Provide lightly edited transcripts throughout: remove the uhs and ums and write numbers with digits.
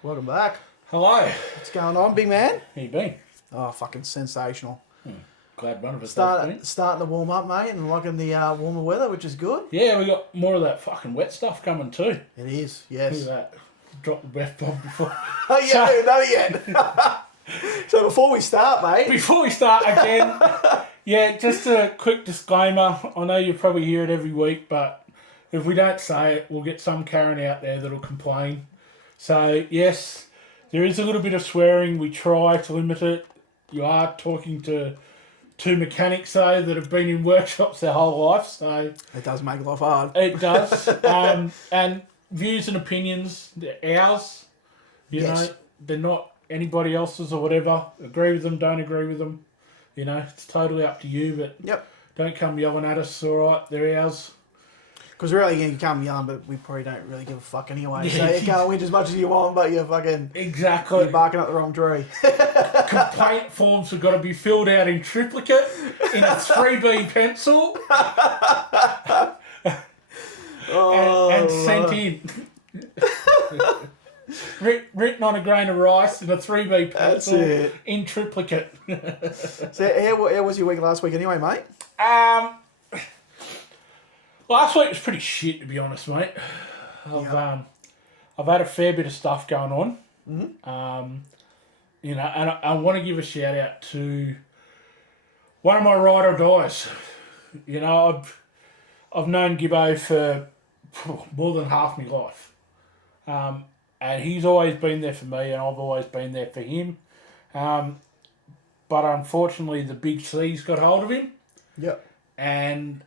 Welcome back. Hello. What's going on, big man? How you been? Oh, fucking sensational. Glad one of us has been. Starting to warm up, mate, and liking the warmer weather, which is good. Yeah, we got more of that fucking wet stuff coming too. It is, Look yes. at that. Drop the breath bomb before. Oh, yeah, not yet. So before we start, mate. Before we start again, yeah, just a quick disclaimer. I know you probably hear it every week, but if we don't say it, we'll get some Karen out there that'll complain. So, yes, there is a little bit of swearing. We try to limit it. You are talking to two mechanics, though, that have been in workshops their whole life, so... It does make life hard. It does. And views and opinions, they're ours. You know, they're not anybody else's or whatever. Agree with them, don't agree with them. You know, it's totally up to you, but don't come yelling at us, all right? They're ours. Because really, you come young, but we probably don't really give a fuck anyway. So you can't win as much as you want, but you're fucking... Exactly. You're barking up the wrong tree. Complaint forms have got to be filled out in triplicate, in a 3B pencil, and sent in. Written on a grain of rice in a 3B pencil in triplicate. So how was your week last week anyway, mate? Last week was pretty shit, to be honest, mate. I've had a fair bit of stuff going on. Mm-hmm. You know, and I want to give a shout out to one of my ride or dies. You know, I've known Gibbo for more than half my life. And he's always been there for me, and I've always been there for him. But unfortunately, the big C's got hold of him. Yep. And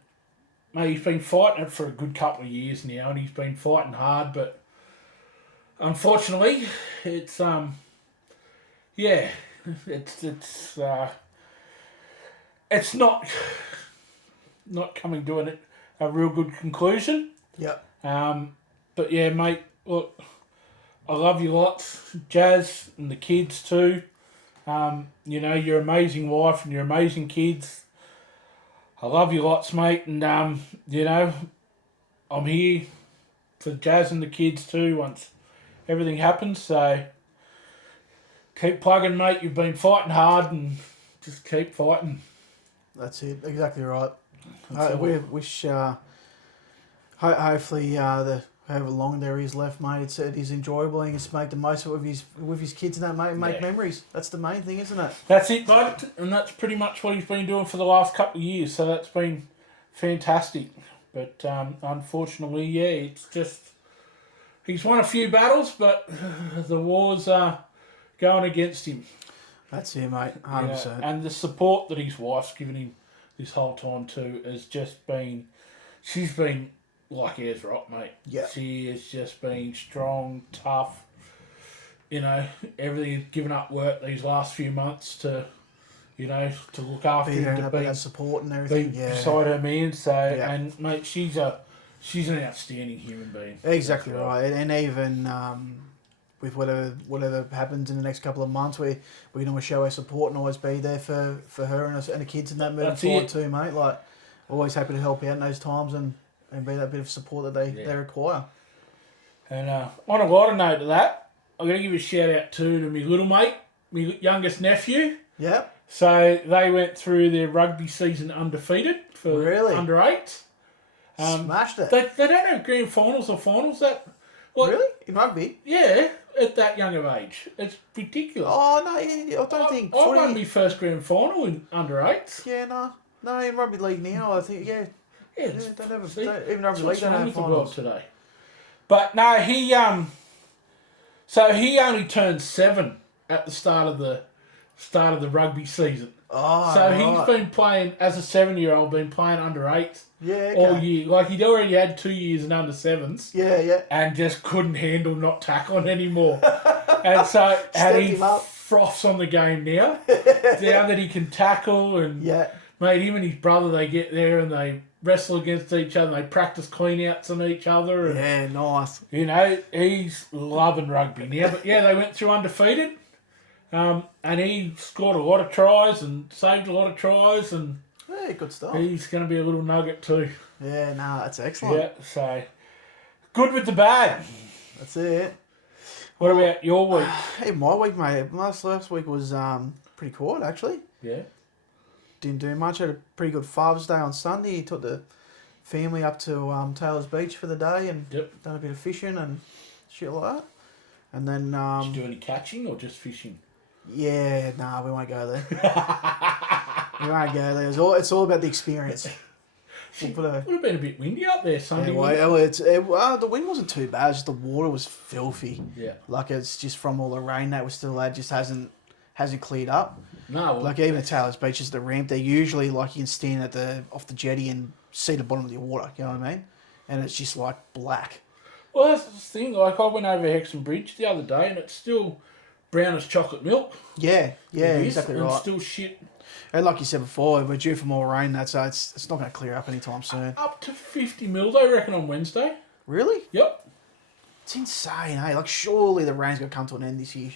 mate, he's been fighting it for a good couple of years now, and he's been fighting hard, but unfortunately, it's not coming to a real good conclusion. Yep. But yeah, mate, look, I love you lots, Jazz and the kids too. You know, your amazing wife and your amazing kids. I love you lots, mate, and you know, I'm here for Jazz and the kids too once everything happens, so keep plugging, mate. You've been fighting hard, and just keep fighting. That's it, exactly right. We wish, hopefully, however long there is left, mate, it is enjoyable, and he gets to make the most of it with his kids and that, mate, and make memories. That's the main thing, isn't it? That's it, bud, and that's pretty much what he's been doing for the last couple of years, so that's been fantastic. But unfortunately, yeah, it's just... He's won a few battles, but the war's going against him. That's it, mate, 100%. Yeah, and the support that his wife's given him this whole time too has just been... She's been... like as rock, mate. Yeah. She has just been strong, tough. You know, everything, given up work these last few months to, you know, to look after him, to be support and everything. Beside her man. So, and mate, she's an outstanding human being. Exactly right. And even with whatever happens in the next couple of months, we can always show our support and always be there for her and the kids and that moving forward too, mate. Like, always happy to help out in those times and be that bit of support that they require. And on a lighter note to that, I'm going to give a shout out to my little mate, my youngest nephew. Yeah. So they went through their rugby season undefeated for under 8s. Smashed it. They don't have grand finals or finals that... Like, really? In rugby? Yeah, at that young of age. It's ridiculous. Oh, no, I don't think... I won my first grand final in under 8s. Yeah, no, in rugby league now, I think, yeah. Yeah, even rugby league don't have finals today. But no, he only turned 7 at the start of the rugby season. Oh, so he's been playing as a 7-year-old, been playing under 8s all year. Like he'd already had 2 years in under 7s. Yeah. And just couldn't handle not tackling anymore. And so he froths on the game now. Now that he can tackle and mate, him and his brother, they get there and they wrestle against each other. They practice clean-outs on each other. And, yeah, nice. You know, he's loving rugby now. But, yeah, they went through undefeated. And he scored a lot of tries and saved a lot of tries. And yeah, good stuff. He's going to be a little nugget too. Yeah, no, that's excellent. Yeah, so good with the bad. That's it. What about your week? Hey, my week, mate. Last week was pretty quiet, actually. Yeah. Didn't do much. Had a pretty good Father's Day on Sunday. Took the family up to Taylor's Beach for the day and done a bit of fishing and shit like that. And then... Did you do any catching or just fishing? Yeah, nah, we won't go there. We won't go there. It's all about the experience. It would have been a bit windy up there Sunday. Yeah, the wind wasn't too bad. Just the water was filthy. Yeah. Like it's just from all the rain that was still there. Just hasn't cleared up. No. Like even at Taylor's Beach, is the ramp. They're usually like you can stand off the jetty and see the bottom of the water. You know what I mean? And it's just like black. Well, that's the thing. Like I went over Hexham Bridge the other day, and it's still brown as chocolate milk. Yeah, exactly and right. Still shit. And like you said before, we're due for more rain. So it's not going to clear up anytime soon. Up to 50 mils, I reckon, on Wednesday. Really? Yep. It's insane, hey? Like surely the rain's going to come to an end this year.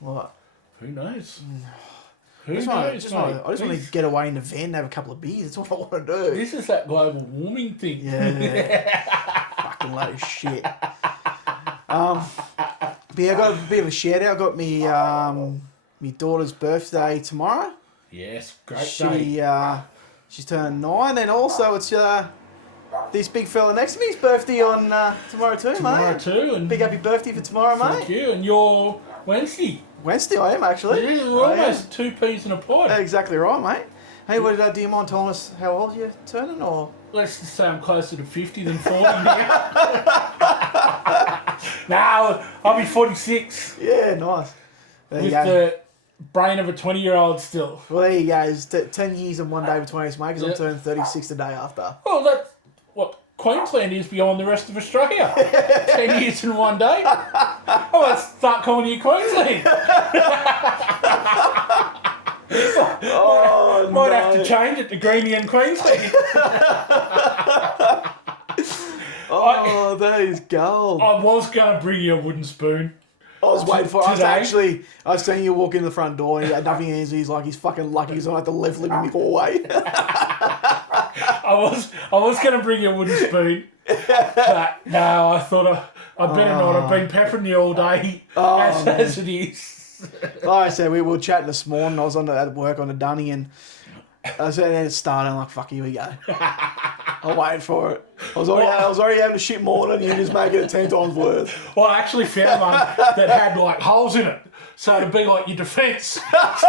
What? Who knows? I just want to get away in the van and have a couple of beers. That's what I want to do. This is that global warming thing. Yeah. Fucking load of shit. But yeah, I got a bit of a shout out. I got me daughter's birthday tomorrow. Yes, great day. She's turning 9, and also it's this big fella next to me's birthday on tomorrow too, mate. Tomorrow too, and big happy birthday for tomorrow, mate. Thank you, and you're Wednesday. Wednesday, I am actually. Yeah, we're almost 2 peas in a pod. Exactly right, mate. Hey, do you mind telling us how old you're turning, or? Let's just say I'm closer to 50 than 40 now. No, I'll be 46. Yeah, nice. There With the brain of a 20-year-old still. Well, there you go. It's 10 years and 1 day between us, mate, because I'm turning 36 the day after. Well, that's what Queensland is beyond the rest of Australia. 10 years and 1 day. Oh, let's start calling you Queensland. Might have to change it to Greeny and Queensland. That is gold. I was going to bring you a wooden spoon. I was waiting for it. I was seeing you walk in the front door and he had nothing in his hands. He's like, he's fucking lucky he's not at the left lip in my hallway. I was going to bring you a wooden spoon. But no, I thought I better not. I've been peppering you all day as it is. Like I said, we were chatting this morning. I was at work on a dunny and I said, and it started. I'm like, fuck, here we go. I'm waiting for it. I was already having a shit morning. You just make it 10 times worse. Well, I actually found one that had like holes in it, so it'd be like your defence. Let's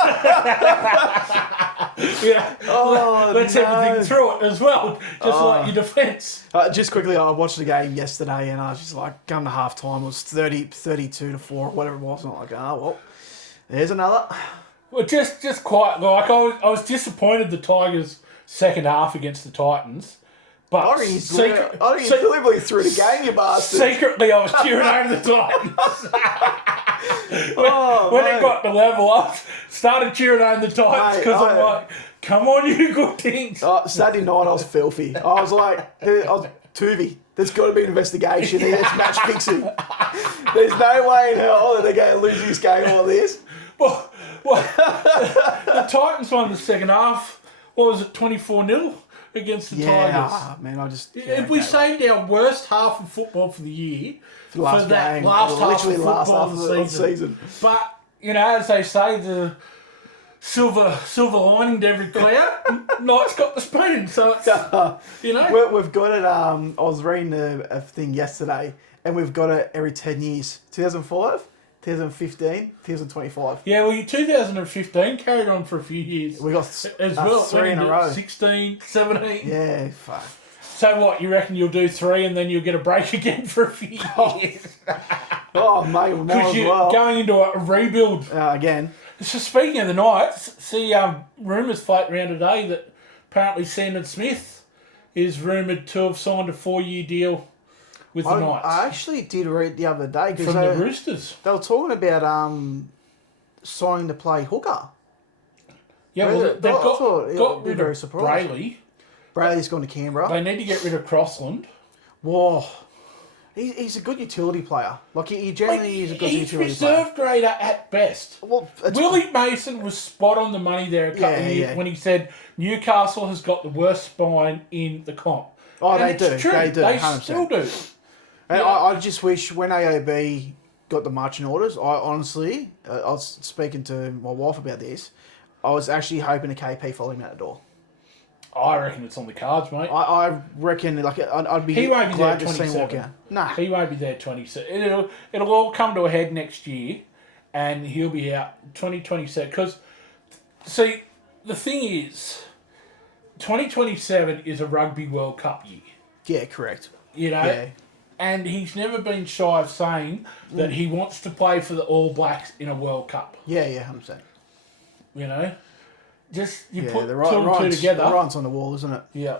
everything through it as well, just like your defence. Just quickly, I watched the game yesterday, and I was just like, come to half time, it was 32-4, or whatever it was. And I'm like, well, there's another. Well, just quite like I was disappointed the Tigers' second half against the Titans. But I think you deliberately threw the game, you bastard. Secretly, I was cheering over the Titans. when it got to level, I started cheering over the Titans because I'm like, come on, you good things. Saturday night, I was filthy. I was like, Tuvey, there's got to be an investigation here. It's match fixing. There's no way in hell that they're going to lose this game like this. Well, the Titans won the second half. What was it, 24-0? Against the Tigers. Man, if we saved our worst half of football for the year for last half of football of the season. But, as they say, the silver lining to every cloud, Knight's got the spoon. So it's, We've got it, I was reading a thing yesterday, and we've got it every 10 years. 2005, 2015, 2025. Yeah, well, 2015 carried on for a few years. We got as well. 3 in a row. 16, 17. Yeah, fuck. So what, you reckon you'll do 3 and then you'll get a break again for a few years? Mate, we might as you're well. Going into a rebuild. Again. So speaking of the Knights, see rumours floating around today that apparently Sandon Smith is rumoured to have signed a 4-year deal with the Knights. I actually did read the other day. From the Roosters. They were talking about signing to play hooker. Yeah, well, they've got rid of Brayley. Brayley's gone to Canberra. They need to get rid of Crossland. Whoa. He's a good utility player. Like, he generally is a good utility player. He's reserve grader at best. Well, Willie Mason was spot on the money there a couple of years when he said Newcastle has got the worst spine in the comp. Oh, and they do. True. They do. They 100%. still do. And I just wish when AOB got the marching orders. I honestly, I was speaking to my wife about this. I was actually hoping a KP followed him out the door. I reckon it's on the cards, mate. I reckon, like, I'd be He won't be glad there to see him walk 27. out. Nah. He won't be there 27. It'll all come to a head next year, and he'll be out 2027. Because, see, the thing is, 2027 is a Rugby World Cup year. Yeah, correct. You know? Yeah. And he's never been shy of saying that he wants to play for the All Blacks in a World Cup. Yeah, 100%. You know? Just, you Yeah, put the two and two together. The writing's on the wall, isn't it? Yeah.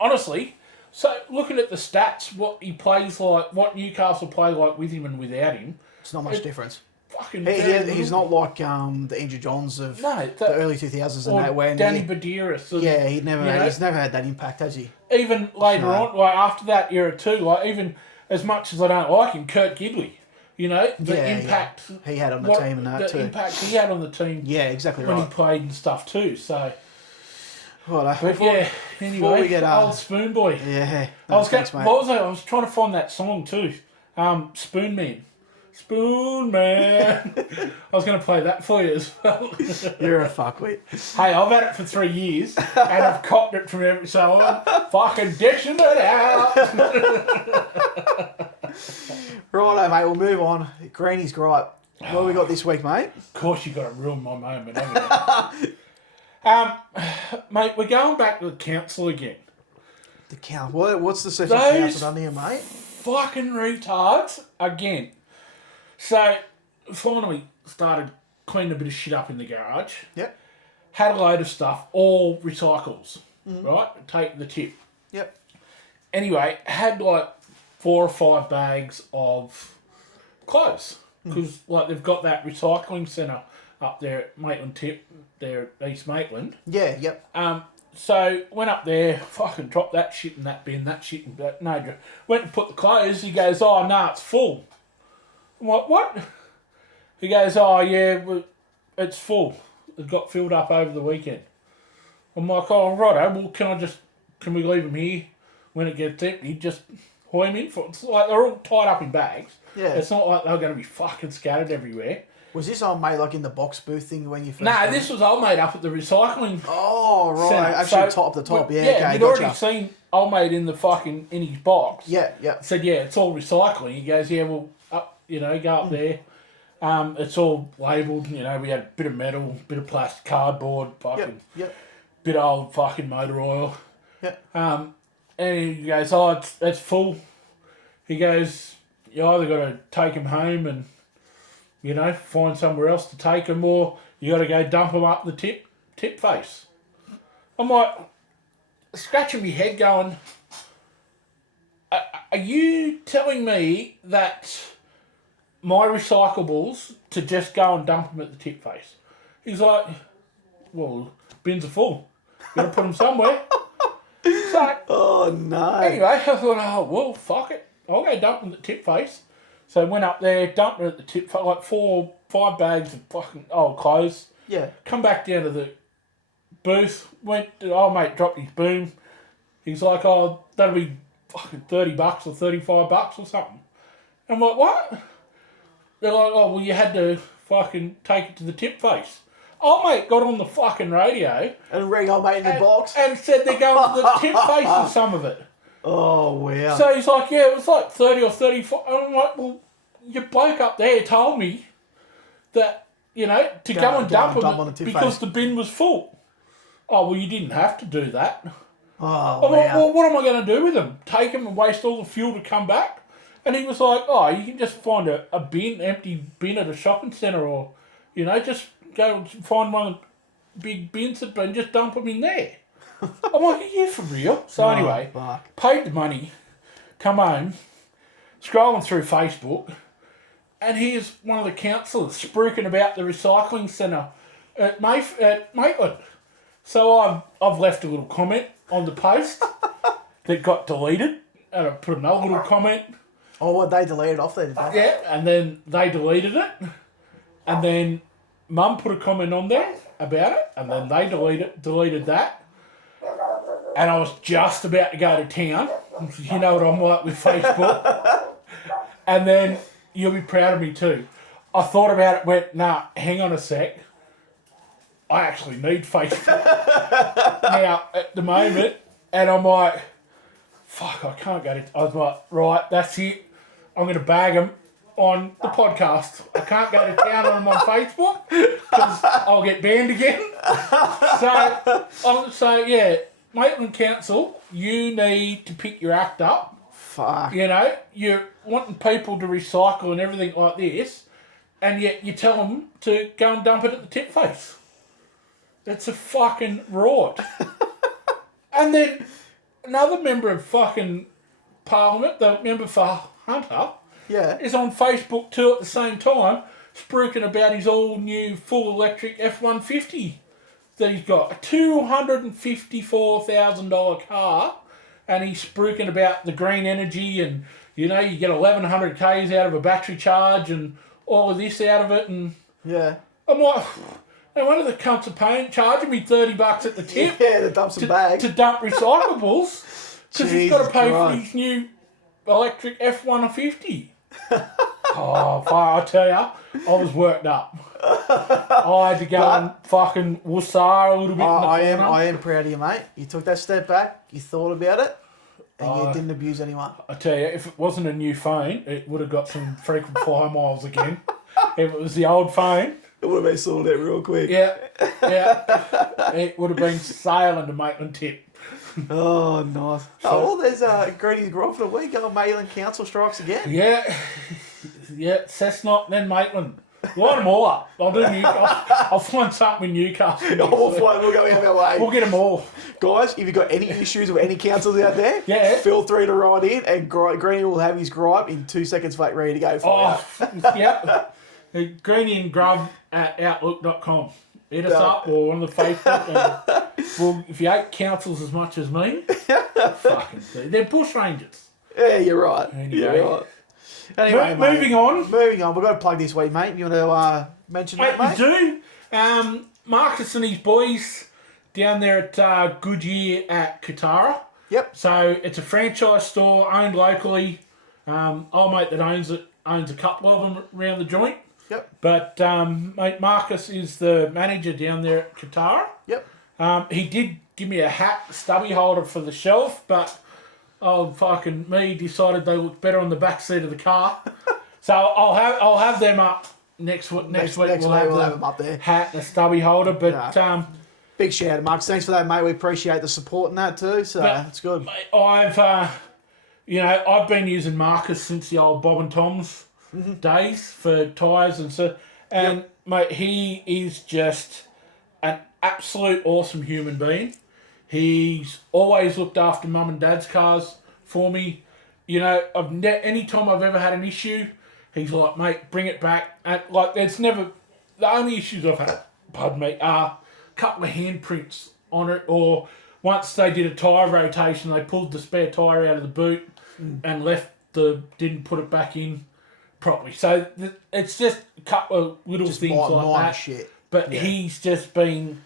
Honestly, so looking at the stats, what he plays like, what Newcastle play like with him and without him, it's not much difference. Fucking He's not like the Andrew Johns of the early 2000s and that, when Danny Badiris. he's never had that impact, has he? Even later on, like after that era too, like even as much as I don't like him, Kurt Gidley, you know, the impact he had on the team and that the too. The impact he had on the team. Yeah, exactly when right. he played and stuff too. So. Right, Anyway, before we get old Spoon Boy. Yeah. Thanks, mate. I was trying to find that song too. Spoon Man. Spoon Man. I was going to play that for you as well. You're a fuckwit. Hey, I've had it for 3 years and I've copped it from every so I'm fucking dishing it out. Righto, mate, we'll move on. Greeny's Gripe. What we got this week, mate? Of course you got to ruin my moment, haven't you? Mate, we're going back to the council again. The council? What's the session council done here, mate? Fucking retards again. So, finally started cleaning a bit of shit up in the garage. Yep. Had a load of stuff, all recycles, right? Take the tip. Yep. Anyway, had like 4 or 5 bags of clothes. Because like they've got that recycling centre up there at Maitland Tip, there at East Maitland. Yeah, yep. So went up there, fucking dropped that shit in that bin, that shit in that. No, went to put the clothes. He goes, "Oh no, it's full." I'm like, "What?" He goes, "Oh yeah, it's full. It got filled up over the weekend." I'm like, "Oh righto. Well, can we leave them here when it gets empty? Just haul them in for." It's like they're all tied up in bags. Yeah. It's not like they're going to be fucking scattered everywhere. Was this all made like in the box booth thing when you first? No, this was all made up at the recycling. Oh right, centre. actually top the top. Yeah, okay, you'd gotcha. already seen old mate in his box. Yeah, yeah. Said, yeah, it's all recycling. He goes, yeah, well, go up there. It's all labelled. You know, we had a bit of metal, bit of plastic cardboard, fucking, bit of old fucking motor oil. Yep. And he goes, oh, it's full. He goes, you either got to take him home and, you know, find somewhere else to take them, or you got to go dump them up the tip face. I'm like, scratching my head going, are you telling me that my recyclables to just go and dump them at the tip face? He's like, well, bins are full. Got to put them somewhere. So, oh no. Anyway, I thought, oh, well, fuck it. I'll go dump them at the tip face. So I went up there, dumped them at the tip face, like 4, 5 bags of fucking old clothes. Yeah. Come back down to the booth, mate dropped his boom. He's like, oh, that'll be fucking $30 or $35 or something. I'm like, what? They're like, oh, well, you had to fucking take it to the tip face. Oh, mate got on the fucking radio. And rang old mate in the box. And said they're going to the tip face for some of it. Oh, wow. So he's like, yeah, it was like 30 or 35. And I'm like, well, your bloke up there told me that, you know, to go and dump them because the bin was full. Oh, well, you didn't have to do that. Oh, I'm like, well, what am I going to do with them? Take them and waste all the fuel to come back? And he was like, oh, you can just find a empty bin at a shopping centre, or, you know, just go and find one of the big bins and just dump them in there. I'm like, are you for real? So anyway, paid the money, come home, scrolling through Facebook, and here's one of the councillors spruiking about the recycling centre at Maitland. So I've left a little comment on the post that got deleted, and I put another little comment. Oh, what, they deleted off there, did they? Yeah, and then they deleted it, and then Mum put a comment on there about it, and then they deleted that. And I was just about to go to town. You know what I'm like with Facebook. And then you'll be proud of me too. I thought about it, went, nah, hang on a sec. I actually need Facebook now at the moment. And I'm like, fuck, I can't go to... I was like, right, that's it. I'm going to bag them on the podcast. I can't go to town on them on Facebook because I'll get banned again. So yeah, Maitland Council, you need to pick your act up. Fuck. You know, you're wanting people to recycle and everything like this, and yet you tell them to go and dump it at the tip face. It's a fucking rot. And then another member of fucking Parliament, the member for Hunter, is on Facebook too at the same time, spruiking about his all new full electric F-150 that he's got. A $254,000 car, and he's spruiking about the green energy and, you know, you get 1,100 Ks out of a battery charge and all of this out of it. And I'm like, and one of the cunts are charging me $30 at the tip to dump some bags. To dump recyclables because he's got to pay for his new electric F-150. Oh, fuck, I tell you, I was worked up. I had to go and fucking wussar a little bit. I am proud of you, mate. You took that step back, you thought about it, and you didn't abuse anyone. I tell you, if it wasn't a new phone, it would have got some frequent flyer miles again. If it was the old phone, it would have been sorted out real quick. Yeah. It would have been sailing to Maitland Tip. Oh, nice. There's Greeny Grub for the week. Going Maitland Council strikes again. Yeah, Cessnock, then Maitland. Line them all up. I'll do Newcastle. I'll find something with Newcastle. We'll go out of our way. We'll get them all. Guys, if you've got any issues with any councils out there, feel free to write in, and Greeny will have his gripe in 2 seconds flat ready to go for you. Yep. Greeny Grub at outlook.com. Hit us up or on the Facebook. And if you hate councils as much as me, fucking they're bush rangers. Yeah, you're right. Anyway. You're right. Anyway, moving on. We've got to plug this week, mate. You want to mention that, mate? We do. Marcus and his boys down there at Goodyear at Kotara. Yep. So it's a franchise store owned locally. Old mate that owns it owns a couple of them around the joint. Yep. But mate Marcus is the manager down there at Kotara. Yep. He did give me a hat stubby holder for the shelf, but old fucking me decided they looked better on the back seat of the car. So I'll have them up next week. We'll have them up there. Hat and a stubby holder, but big shout out, Marcus. Thanks for that, mate. We appreciate the support in that too. So it's good. Mate, I've been using Marcus since the old Bob and Tom's days for tyres and so. And mate, he is just an absolute awesome human being. He's always looked after mum and dad's cars for me. You know, any time I've ever had an issue, he's like, mate, bring it back. And like, there's never the only issues I've had. Pardon me, are a couple of handprints on it, or once they did a tyre rotation, they pulled the spare tyre out of the boot and didn't put it back in properly. So it's just a couple of little things like that. Shit. But he's just been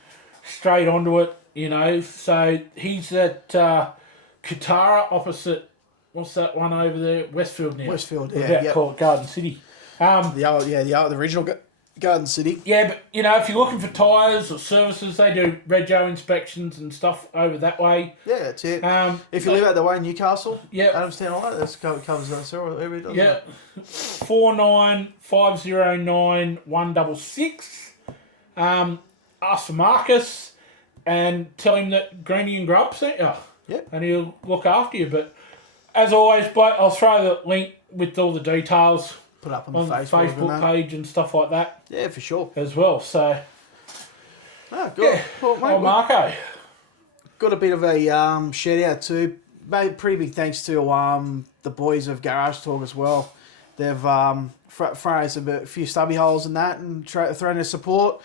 straight onto it, you know. So he's at Kotara opposite, what's that one over there? Westfield now. Westfield, Call it Garden City. The original Garden City. Yeah, but, you know, if you're looking for tyres or services, they do rego inspections and stuff over that way. Yeah, that's it. If you live out the way in Newcastle, Adamstown, all that, that covers that area, doesn't it? 49509 ask for Marcus and tell him that Greeny and Grub sent you. Yep. And he'll look after you. But as always, I'll throw the link with all the details. Put up on the Facebook page and stuff like that. Yeah, for sure. As well, so. Oh, good. Yeah. Well, Marco. Got a bit of a shout out too. Mate, pretty big thanks to the boys of Garage Talk as well. They've thrown us a few stubby holes in that and thrown their support.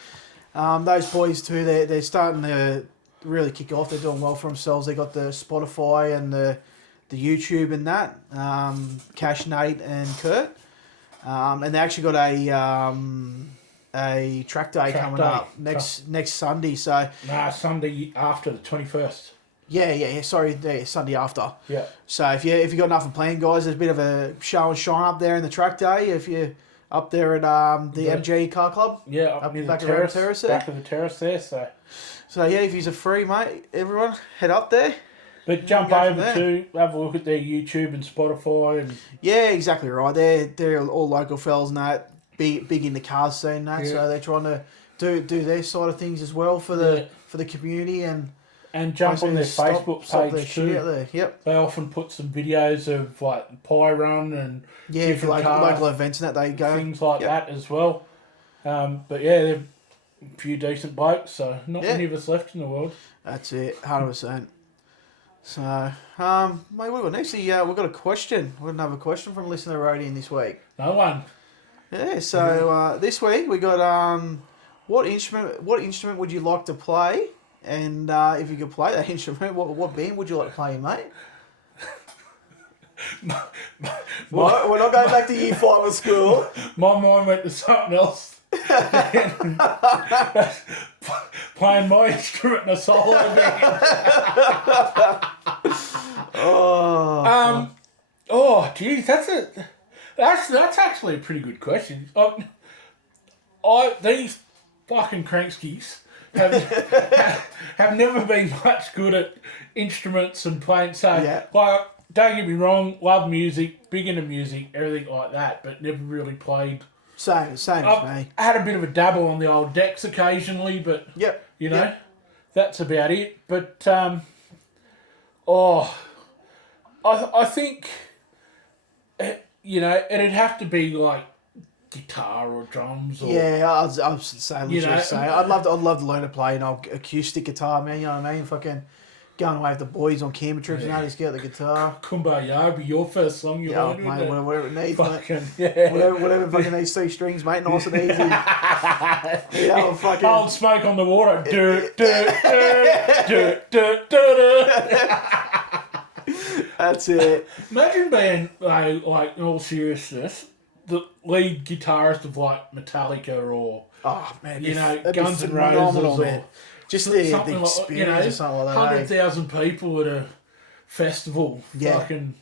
Those boys too, they're starting to really kick off. They're doing well for themselves. They got the Spotify and the YouTube and that. Cash, Nate and Kurt. And they actually got a track day coming up next Sunday. So Sunday after the 21st. Yeah. Sorry, Sunday after. Yeah. So if you got nothing planned, guys, there's a bit of a show and shine up there in the track day. If you're up there at the MG Car Club. Yeah, up near the terrace there. Back of the terrace there, So yeah, if you're free, mate, everyone, head up there. But jump over to have a look at their YouTube and Spotify and yeah, exactly right. They're all local fellas and that, big in the cars scene and that. Yeah. So they're trying to do their side of things as well for the community and jump on their Facebook page too. There. Yep. They often put some videos of like pie run and different local events and that they go things like that as well. But yeah, they're a few decent blokes, so not many of us left in the world. That's it, 100%. So, mate, what we got next? We've got a question. We've got another question from a listener wrote in this week. No one. Yeah. So this week we got what instrument would you like to play? And if you could play that instrument, what band would you like to play in, mate? We're not going back to year 5 of school. My mind went to something else. Playing my instrument in a solo band. Geez, that's actually a pretty good question. These fucking crankskis have never been much good at instruments and playing. So, like, don't get me wrong, love music, big into music, everything like that, but never really played. Same as me. I had a bit of a dabble on the old decks occasionally, but that's about it. But I think it'd have to be like guitar or drums. Or, I was saying, I'd love to learn to play an old acoustic guitar, man. You know what I mean? Fucking going away with the boys on camera trips and that, just get the guitar. Kumbaya be your first song you learn, mate, whatever it needs, fucking, mate. Whatever fucking needs 3 strings, mate, nice and easy. Fucking old Smoke on the Water. That's it. Imagine being like in all seriousness, the lead guitarist of like Metallica or Guns N' Roses or just the experience or something like that. 100,000 people at a festival. Fucking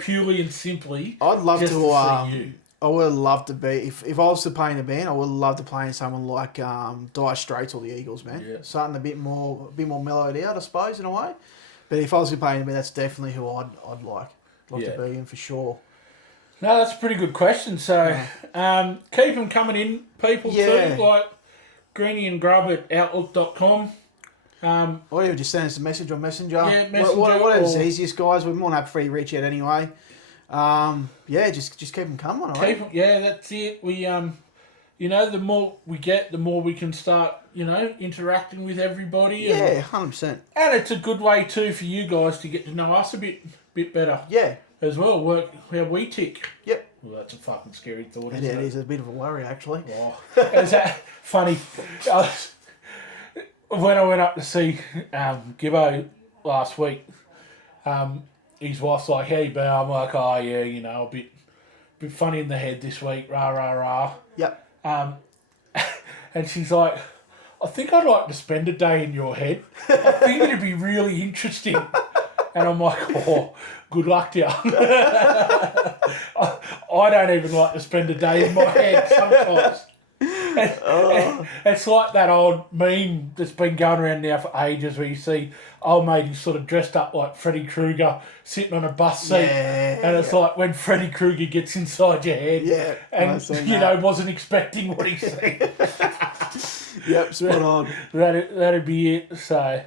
purely and simply. I'd love to see you. I would love to be if I was to play in a band. I would love to play in someone like Dire Straits or the Eagles, man. Yeah. Something a bit more mellowed out, I suppose, in a way. But if I was to play in a band, that's definitely who I'd like to be in for sure. No, that's a pretty good question. So keep them coming in, people too, like Greeny Grub at outlook.com. Or even just send us a message on Messenger. Yeah, Messenger. Whatever's easiest, guys. We're more than happy for you to reach out anyway. Just keep them coming, all right? That's it. We, the more we get, the more we can start, interacting with everybody. Yeah, 100%. And it's a good way too for you guys to get to know us a bit better. Yeah. As well, work how we tick. Yep. Well, that's a fucking scary thought, isn't it? It is a bit of a worry, actually. Oh. Is that funny? When I went up to see Gibbo last week, his wife's like, "Hey, Ben," I'm like, "Oh yeah, a bit funny in the head this week, rah rah rah." Yep. And she's like, "I think I'd like to spend a day in your head. I think it'd be really interesting." And I'm like, "Oh, good luck to you." I don't even like to spend a day in my head sometimes. And it's like that old meme that's been going around now for ages where you see old mate who's sort of dressed up like Freddy Krueger sitting on a bus seat, and it's like when Freddy Krueger gets inside your head, and wasn't expecting what he said. Yep, spot on. That'd be it. So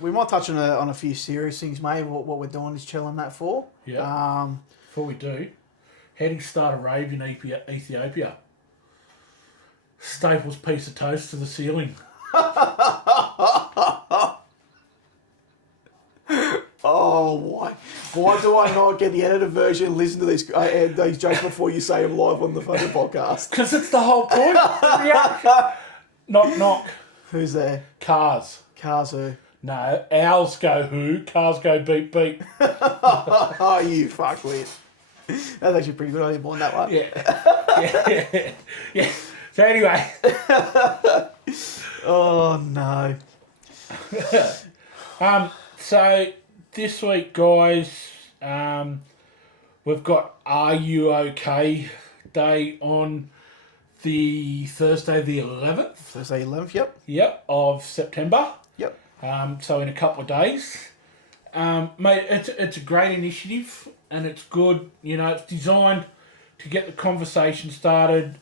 we might touch on a few serious things, mate. What we're doing is chilling that for. Yeah. Before we do, how do you start a rave in Ethiopia? Staples piece of toast to the ceiling. Oh, why do I not get the edited version and listen to these jokes before you say them live on the fucking podcast? Because it's the whole point. Knock, knock. Who's there? Cars. Cars who? No, owls go who, cars go beep beep. Oh, you fuckwit. That's actually pretty good. I didn't want that one. Yeah. So anyway. Oh, no. So this week, guys, we've got Are You OK Day on the Thursday the 11th. Thursday 11th, yep. Yep, of September. Yep. So in a couple of days. Mate, it's a great initiative and it's good. You know, it's designed to get the conversation started.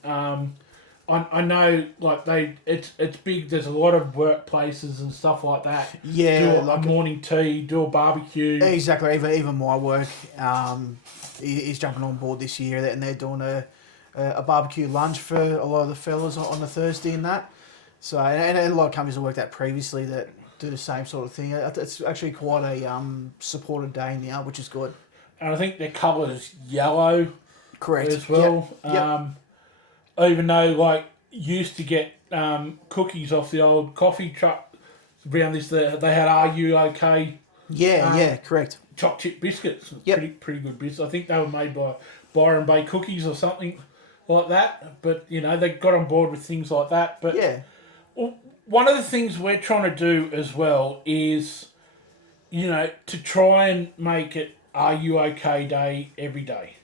I know, like it's big. There's a lot of workplaces and stuff like that. Yeah, do like a morning tea, do a barbecue. Exactly. Even my work is jumping on board this year, and they're doing a barbecue lunch for a lot of the fellas on the Thursday and that. So, and a lot of companies have worked out previously that do the same sort of thing. It's actually quite a supported day now, which is good. And I think their colour is yellow. Correct. As well. Yep. Even though, like, used to get cookies off the old coffee truck around this, they had Are You OK? Yeah, correct. Choc chip biscuits. Yep. Pretty good biscuits. I think they were made by Byron Bay Cookies or something like that. But, you know, they got on board with things like that. But yeah. One of the things we're trying to do as well is, you know, to try and make it Are You OK Day every day.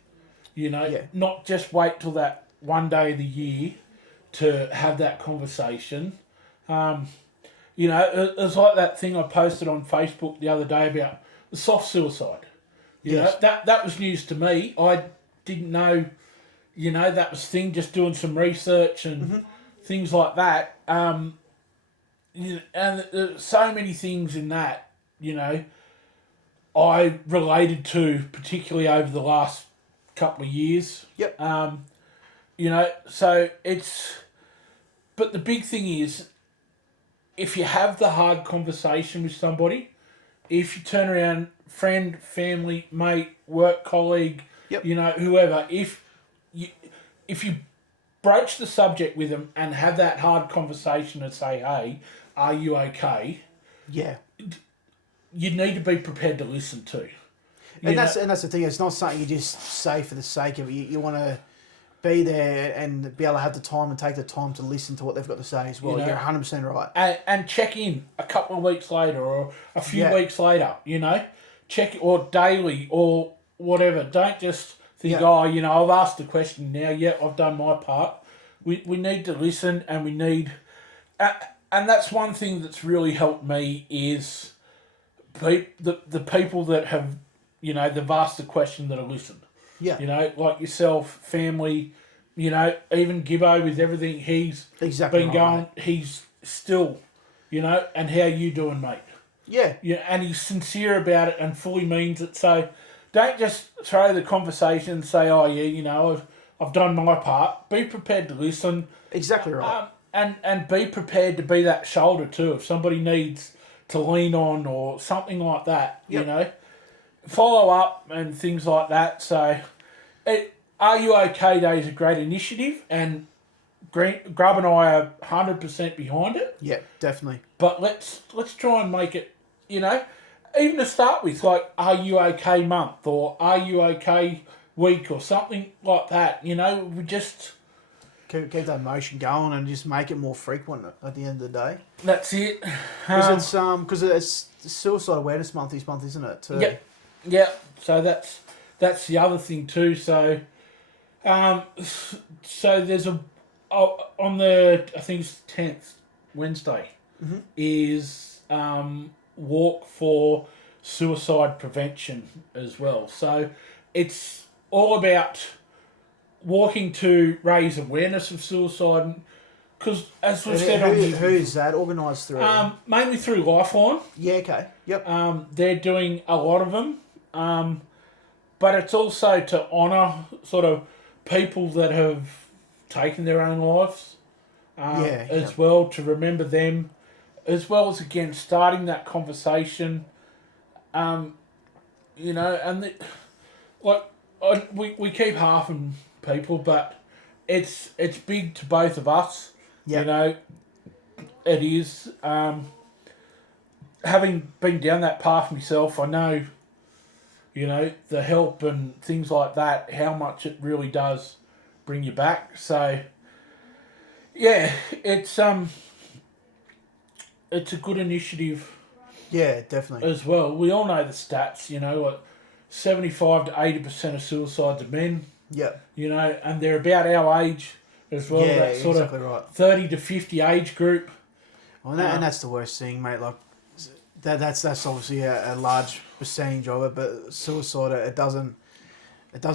You know, not just wait till that one day of the year to have that conversation. You know, it's like that thing I posted on Facebook the other day about the soft suicide. You know, that was news to me. I didn't know, you know, that was thing, just doing some research and things like that. You know, and there's so many things in that, you know, I related to, particularly over the last couple of years. Yep. You know, so it's... But the big thing is, if you have the hard conversation with somebody, if you turn around, friend, family, mate, work colleague, you know, whoever, if you broach the subject with them and have that hard conversation and say, hey, are you okay? Yeah. You need to be prepared to listen to. And that's the thing. It's not something you just say for the sake of it. You want to be there and be able to have the time and take the time to listen to what they've got to say as well. You know, you're 100% right. And check in a couple of weeks later or a few weeks later, you know. Check it, or daily or whatever. Don't just think, oh, you know, I've asked the question now. Yeah, I've done my part. We need to listen, and we need... and that's one thing that's really helped me is the people that have... You know, they've asked the question that have listened. Yeah. You know, like yourself, family, you know, even Gibbo with everything he's been going, mate. He's still, you know, and how you doing, mate? Yeah. Yeah, and he's sincere about it and fully means it. So don't just throw the conversation and say, oh, yeah, you know, I've done my part. Be prepared to listen. Exactly right. And be prepared to be that shoulder too. If somebody needs to lean on or something like that, you know. Follow up and things like that. So, Are You OK Day is a great initiative, and Grub and I are 100% behind it. Yeah, definitely. But let's try and make it, you know, even to start with, like Are You OK month or Are You OK week or something like that. You know, we just keep that motion going and just make it more frequent at the end of the day. That's it. Because it's Suicide Awareness Month this month, isn't it? Too? Yeah, so that's the other thing too. So, so there's on the, I think it's 10th Wednesday, is walk for suicide prevention as well. So it's all about walking to raise awareness of suicide. Because as we've said, who is that organised through? Mainly through Lifeline. Yeah. Okay. Yep. They're doing a lot of them. But it's also to honour sort of people that have taken their own lives as well, to remember them, as well as, again, starting that conversation, you know, and we keep halving people, but it's big to both of us, you know, it is. Having been down that path myself, I know, you know, the help and things like that, how much it really does bring you back. So, yeah, it's it's a good initiative Yeah, definitely. as well. We all know the stats, you know, like 75 to 80% of suicides are men, Yep. you know, and they're about our age as well, Yeah, that sort exactly of right. 30 to 50 age group. Well, and that's the worst thing, mate. Like, that's obviously a large percentage of it, but suicide, it doesn't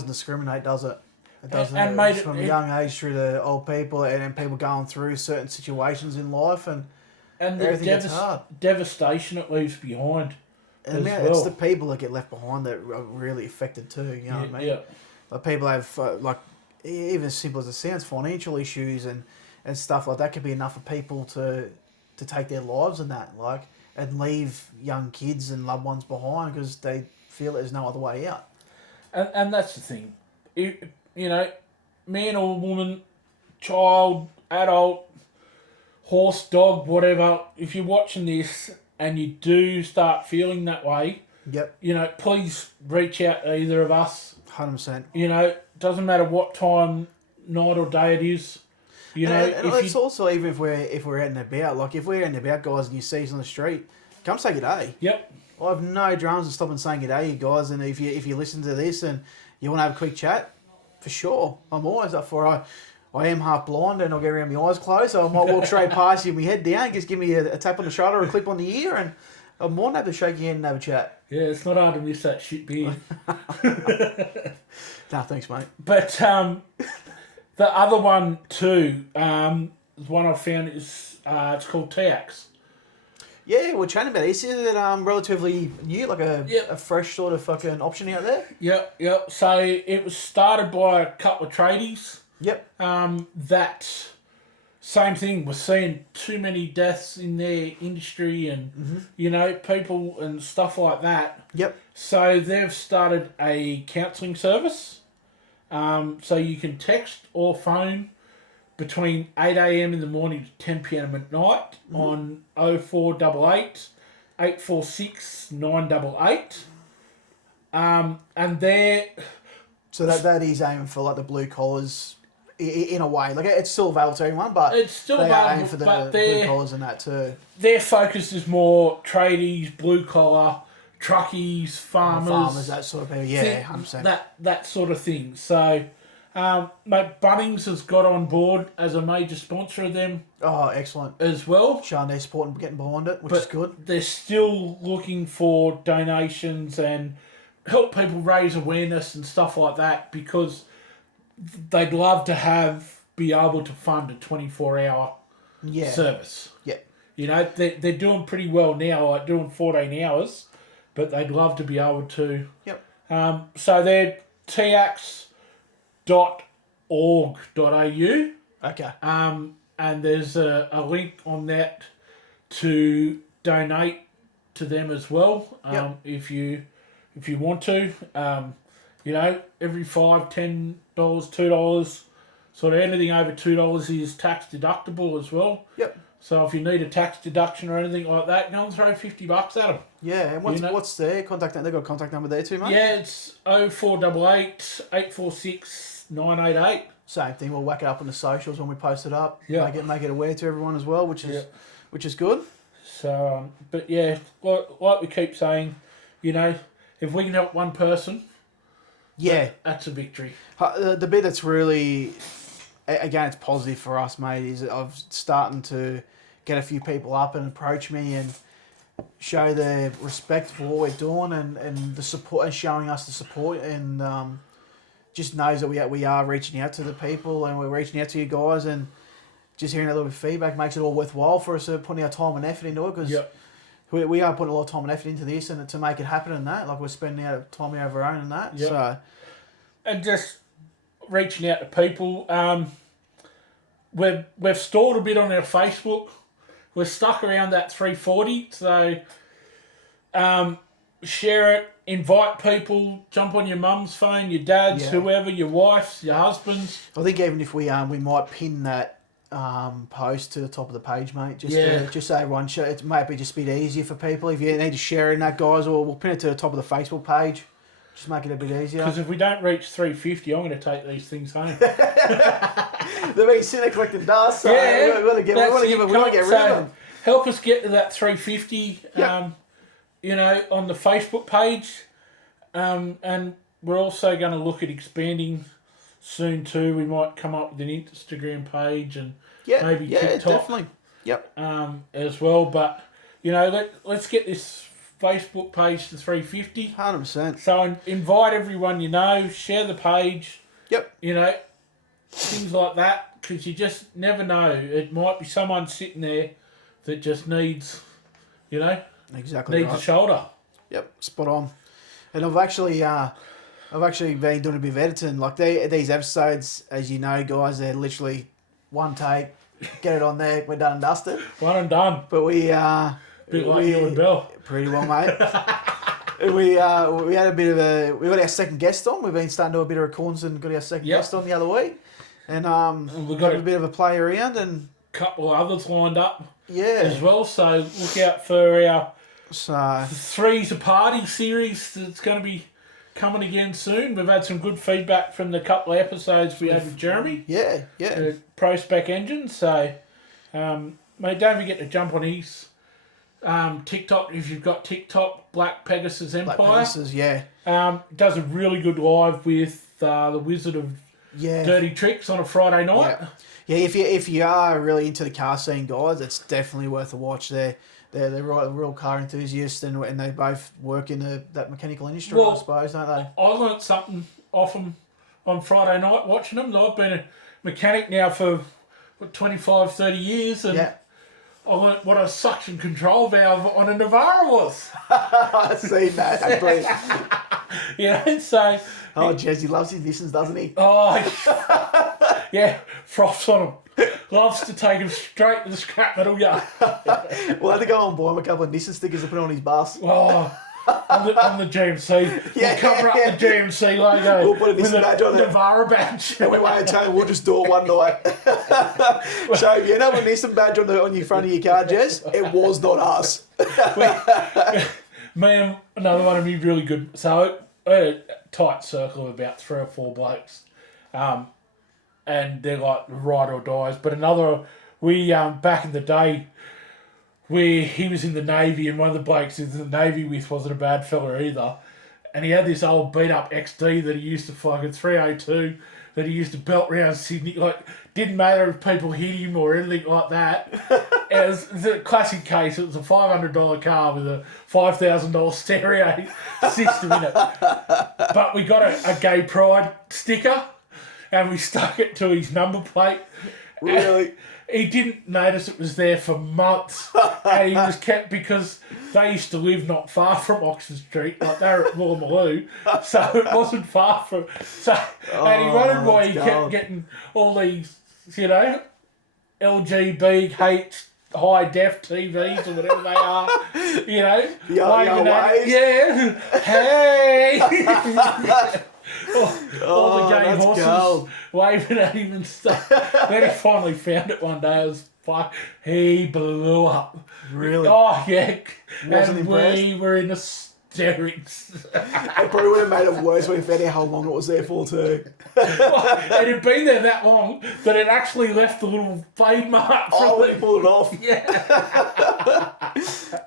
discriminate, does it? It doesn't. And It's mate, from a young age through to old people and people going through certain situations in life and the everything gets hard. devastation it leaves behind And as it's well. the people that get left behind that are really affected too. You know what I mean? Yeah. Like people have like even as simple as it sounds, financial issues and stuff like that could be enough for people to take their lives and that and leave young kids and loved ones behind because they feel there's no other way out. And that's the thing. You know, man or woman, child, adult, horse, dog, whatever, if you're watching this and you do start feeling that way, Yep. you know, please reach out to either of us. 100%. You know, doesn't matter what time, night or day it is. You know, and it's also even if we're out and about, like if we're out and about, guys, and you see us on the street, come say good day. Yep. I have no dramas in stopping saying good day, you guys. And if you listen to this and you want to have a quick chat, for sure, I'm always up for it. I am half blind and I'll get around my eyes closed, so I might walk straight past you with my head down, just give me a tap on the shoulder or a clip on the ear, and I'm more than happy to shake your hand and have a chat. Yeah, it's not hard to miss that shit beard. Nah, thanks, mate. But the other one too, one I found is it's called TIACS. Yeah, we're chatting about it. Is it relatively new, like a fresh sort of fucking option out there? Yep. So it was started by a couple of tradies. Yep. That same thing. We're seeing too many deaths in their industry and, you know, people and stuff like that. Yep. So they've started a counselling service. So you can text or phone between 8 a.m. in the morning to 10 p.m. at night on 0488 846 988. And they're... So that is aiming for like the blue collars in a way. Like it's still available to everyone, but it's still they available, are aiming for the blue collars and that too. Their focus is more tradies, blue collar, truckies, farmers, that sort of people. Yeah, 100%. That sort of thing. So, mate, Bunnings has got on board as a major sponsor of them. Oh, excellent. As well. Showing their support and getting behind it, which is good. They're still looking for donations and help people raise awareness and stuff like that because they'd love to be able to fund a 24-hour service. Yeah. You know, they're doing pretty well now, like doing 14 hours, but they'd love to be able to. Yep. So they're tiacs.org.au. Okay. And there's a link on that to donate to them as well. If you want to. You know, every $5, $10, $2, sort of anything over $2 is tax deductible as well. Yep. So if you need a tax deduction or anything like that, go and throw $50 at them. Yeah, and what's their contact number? They've got a contact number there too, mate? Yeah, it's 0488 846 988. Same thing, we'll whack it up on the socials when we post it up. Yeah. Make it aware to everyone as well, which is good. So, but yeah, like we keep saying, you know, if we can help one person, that's a victory. The bit that's really, again, it's positive for us, mate, is I've starting to get a few people up and approach me and show their respect for what we're doing and the support and showing us the support and just knows that we are reaching out to the people and we're reaching out to you guys and just hearing a little bit of feedback makes it all worthwhile for us putting our time and effort into it because we are putting a lot of time and effort into this and to make it happen and that, like we're spending out time of our own and that. Yep. So, and just reaching out to people. We've stalled a bit on our Facebook. We're stuck around that 340. So share it, invite people, jump on your mum's phone, your dad's, whoever, your wife's, your husband's. I think even if we might pin that post to the top of the page, mate. Just so everyone, it might be just a bit easier for people. If you need to share it in that, guys, or we'll pin it to the top of the Facebook page. Just make it a bit easier. Because if we don't reach 350, I'm going to take these things home. They're being sitting there collecting dust. So we want to get rid of them. help us get to that 350. Yep. You know, on the Facebook page, and we're also going to look at expanding soon too. We might come up with an Instagram page and maybe TikTok, definitely. Yep. As well. But you know, let's get this Facebook page to 350. 100%. So invite everyone you know, share the page. Yep. You know, things like that, because you just never know. It might be someone sitting there that just needs, you know, exactly needs a shoulder. Yep, spot on. And I've actually been doing a bit of editing. Like these episodes, as you know, guys, they're literally one take, get it on there, we're done and dusted. One and done. But we bit like you and Bill. Pretty well, mate. we had a bit of we got our second guest on. We've been starting to do a bit of recordings and got our second guest on the other week. And we got a bit of a play around and a couple of others lined up. Yeah. As well, so look out for our So Three's a Party series that's going to be coming again soon. We've had some good feedback from the couple of episodes we had with Jeremy. Yeah. Pro Spec Engine. So, mate, don't forget to jump on his TikTok if you've got TikTok. Black Pegasus Empire. Black Pegasus, yeah. Does a really good live with the Wizard of Dirty Tricks on a Friday night. Yeah, if you are really into the car scene, guys, it's definitely worth a watch. They're real car enthusiasts, and they both work in that mechanical industry, I suppose, don't they? I learnt something off them on Friday night watching them. I've been a mechanic now for 25, 30 years, and I learnt what a suction control valve on a Navara was. I've seen that, actually. So... Oh, Jesse loves his listens, doesn't he? Oh, yeah, froths on him. Loves to take him straight to the scrap metal yard. We'll have to go and buy him a couple of Nissan stickers to put on his bus. Oh, on the GMC. We'll cover up the GMC logo. We'll put a Nissan badge on it. Navara badge. And we won't tell him, we'll just do it one night. So if you end up with a Nissan badge on your front of your car, Jess, it was not us. Man, another one of me really good. So I had a tight circle of about 3 or 4 blokes. And they're like ride or dies. But another, we back in the day, where he was in the Navy, and one of the blokes he was in the Navy with wasn't a bad fella either. And he had this old beat up XD that he used to fucking 302 that he used to belt around Sydney. Like, didn't matter if people hit him or anything like that. It was a classic case. It was a $500 car with a $5,000 stereo system in it. But we got a gay pride sticker, and we stuck it to his number plate. Really? And he didn't notice it was there for months. And he was kept, because they used to live not far from Oxford Street, like they were at Woolloomooloo, so it wasn't far from. And he wondered why he kept getting all these, LG big H high def TVs or whatever they are, waving at him. Hey. All the gay horses waving at him and stuff. Then he finally found it one day. It was he blew up. Really? Oh, yeah. Wasn't and impressed? we were in hysterics. It probably would have made it worse when we found out how long it was there for too. It had been there that long that it actually left the little fade mark. When he pulled it off. Yeah.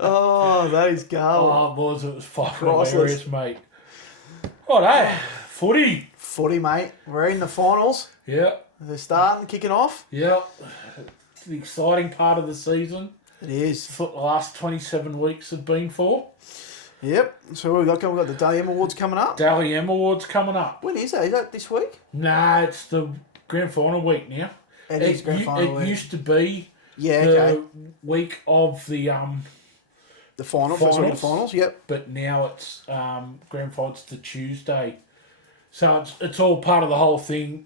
Oh, that is gold. Oh, it was fucking hilarious, mate. Oh, no. Footy, mate. We're in the finals. Yeah. They're starting, kicking off. Yeah. It's the exciting part of the season. It is. That's what the last 27 weeks have been for. Yep. So we've got the Dally M Awards coming up. Dally M Awards coming up. When is that? Is that this week? Nah, it's the grand final week now. It is grand final week. It used to be the week of the final, first week of the finals, yep. But now it's grand final, it's the Tuesday. So it's all part of the whole thing,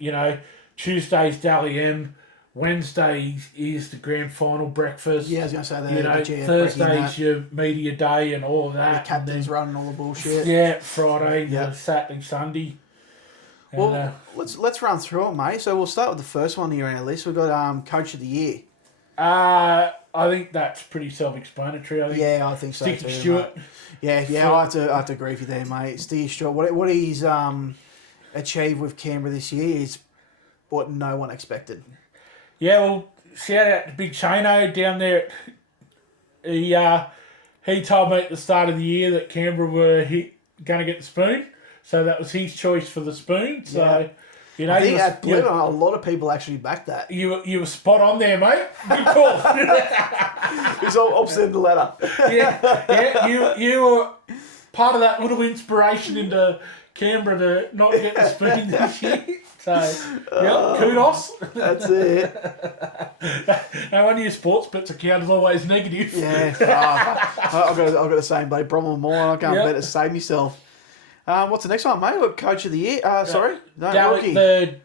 Tuesday's Dally M, Wednesday is the grand final breakfast. Yeah, I was going to say that. Thursday's your media day and all of that. The captain's running all the bullshit. Yeah, Friday, Saturday, Sunday. Well, let's run through it, mate. So we'll start with the first one here on our list. We've got Coach of the Year. I think that's pretty self-explanatory. I think so Sticky too, Stewart. Mate. Yeah, I have to agree with you there, mate. Sticky Stewart. What he's achieved with Canberra this year is what no one expected. Yeah, well, shout out to Big Chano down there at he told me at the start of the year that Canberra were going to get the spoon, so that was his choice for the spoon. So, I think believe it or not, a lot of people actually backed that. You were spot on there, mate. Good call. He's all opposite of the ladder. You were part of that little inspiration into Canberra to not get the spoon this year. So, kudos. That's it. Now, one of your sports bets account is always negative. Yeah. I've got the same bloody problem with mine. I can't bet to save myself. What's the next one, mate? What Coach of the Year? Rookie. The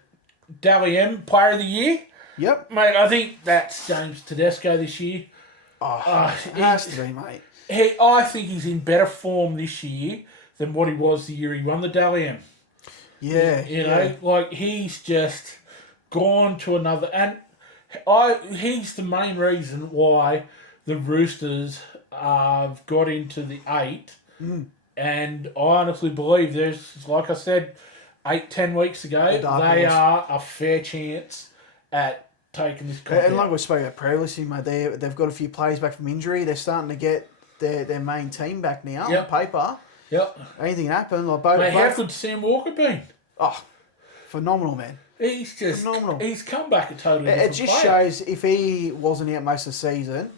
Dally M Player of the Year. Yep. Mate, I think that's James Tedesco this year. It has to be, mate. I think he's in better form this year than what he was the year he won the Dally M. Yeah. You know, like he's just gone to another... And he's the main reason why the Roosters have got into the 8. And I honestly believe there's, like I said, 8-10 weeks ago, they are a fair chance at taking this comp. And like we spoke about previously, mate, they've got a few players back from injury. They're starting to get their main team back now on paper. Yep. Anything happen? Like how good Sam Walker been? Oh, phenomenal, man. He's just phenomenal. He's come back a totally different player. It just shows if he wasn't out most of the season,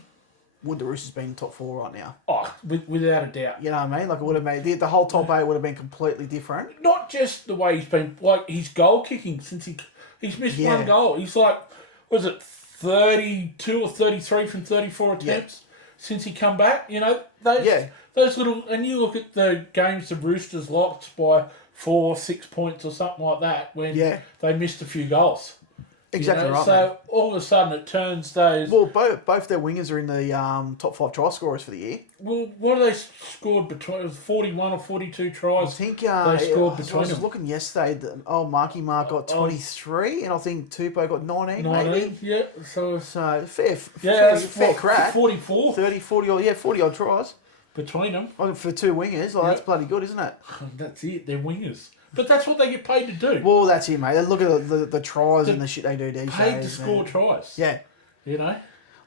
would the Roosters be in top 4 right now? Oh, without a doubt. You know what I mean? Like it would have made the whole top 8 would have been completely different. Not just the way he's been, like his goal kicking since he's missed one goal. He's like, was it 32 or 33 from 34 attempts since he come back? You know those little, and you look at the games the Roosters lost by 4-6 points or something like that when they missed a few goals. Exactly right. So all of a sudden it turns those. Well, both their wingers are in the top 5 try scorers for the year. Well, what have they scored between? It was 41 or 42 tries. I think they scored between I was looking yesterday. Marky Mark got 23, and I think Tupou got 19 maybe. Yeah. So fair crack. 44. 30, 40 odd tries between them. For 2 wingers, that's bloody good, isn't it? That's it. They're wingers. But that's what they get paid to do. Well, that's it, mate. Look at the tries and the shit they do these days. Paid to score tries. Yeah. You know?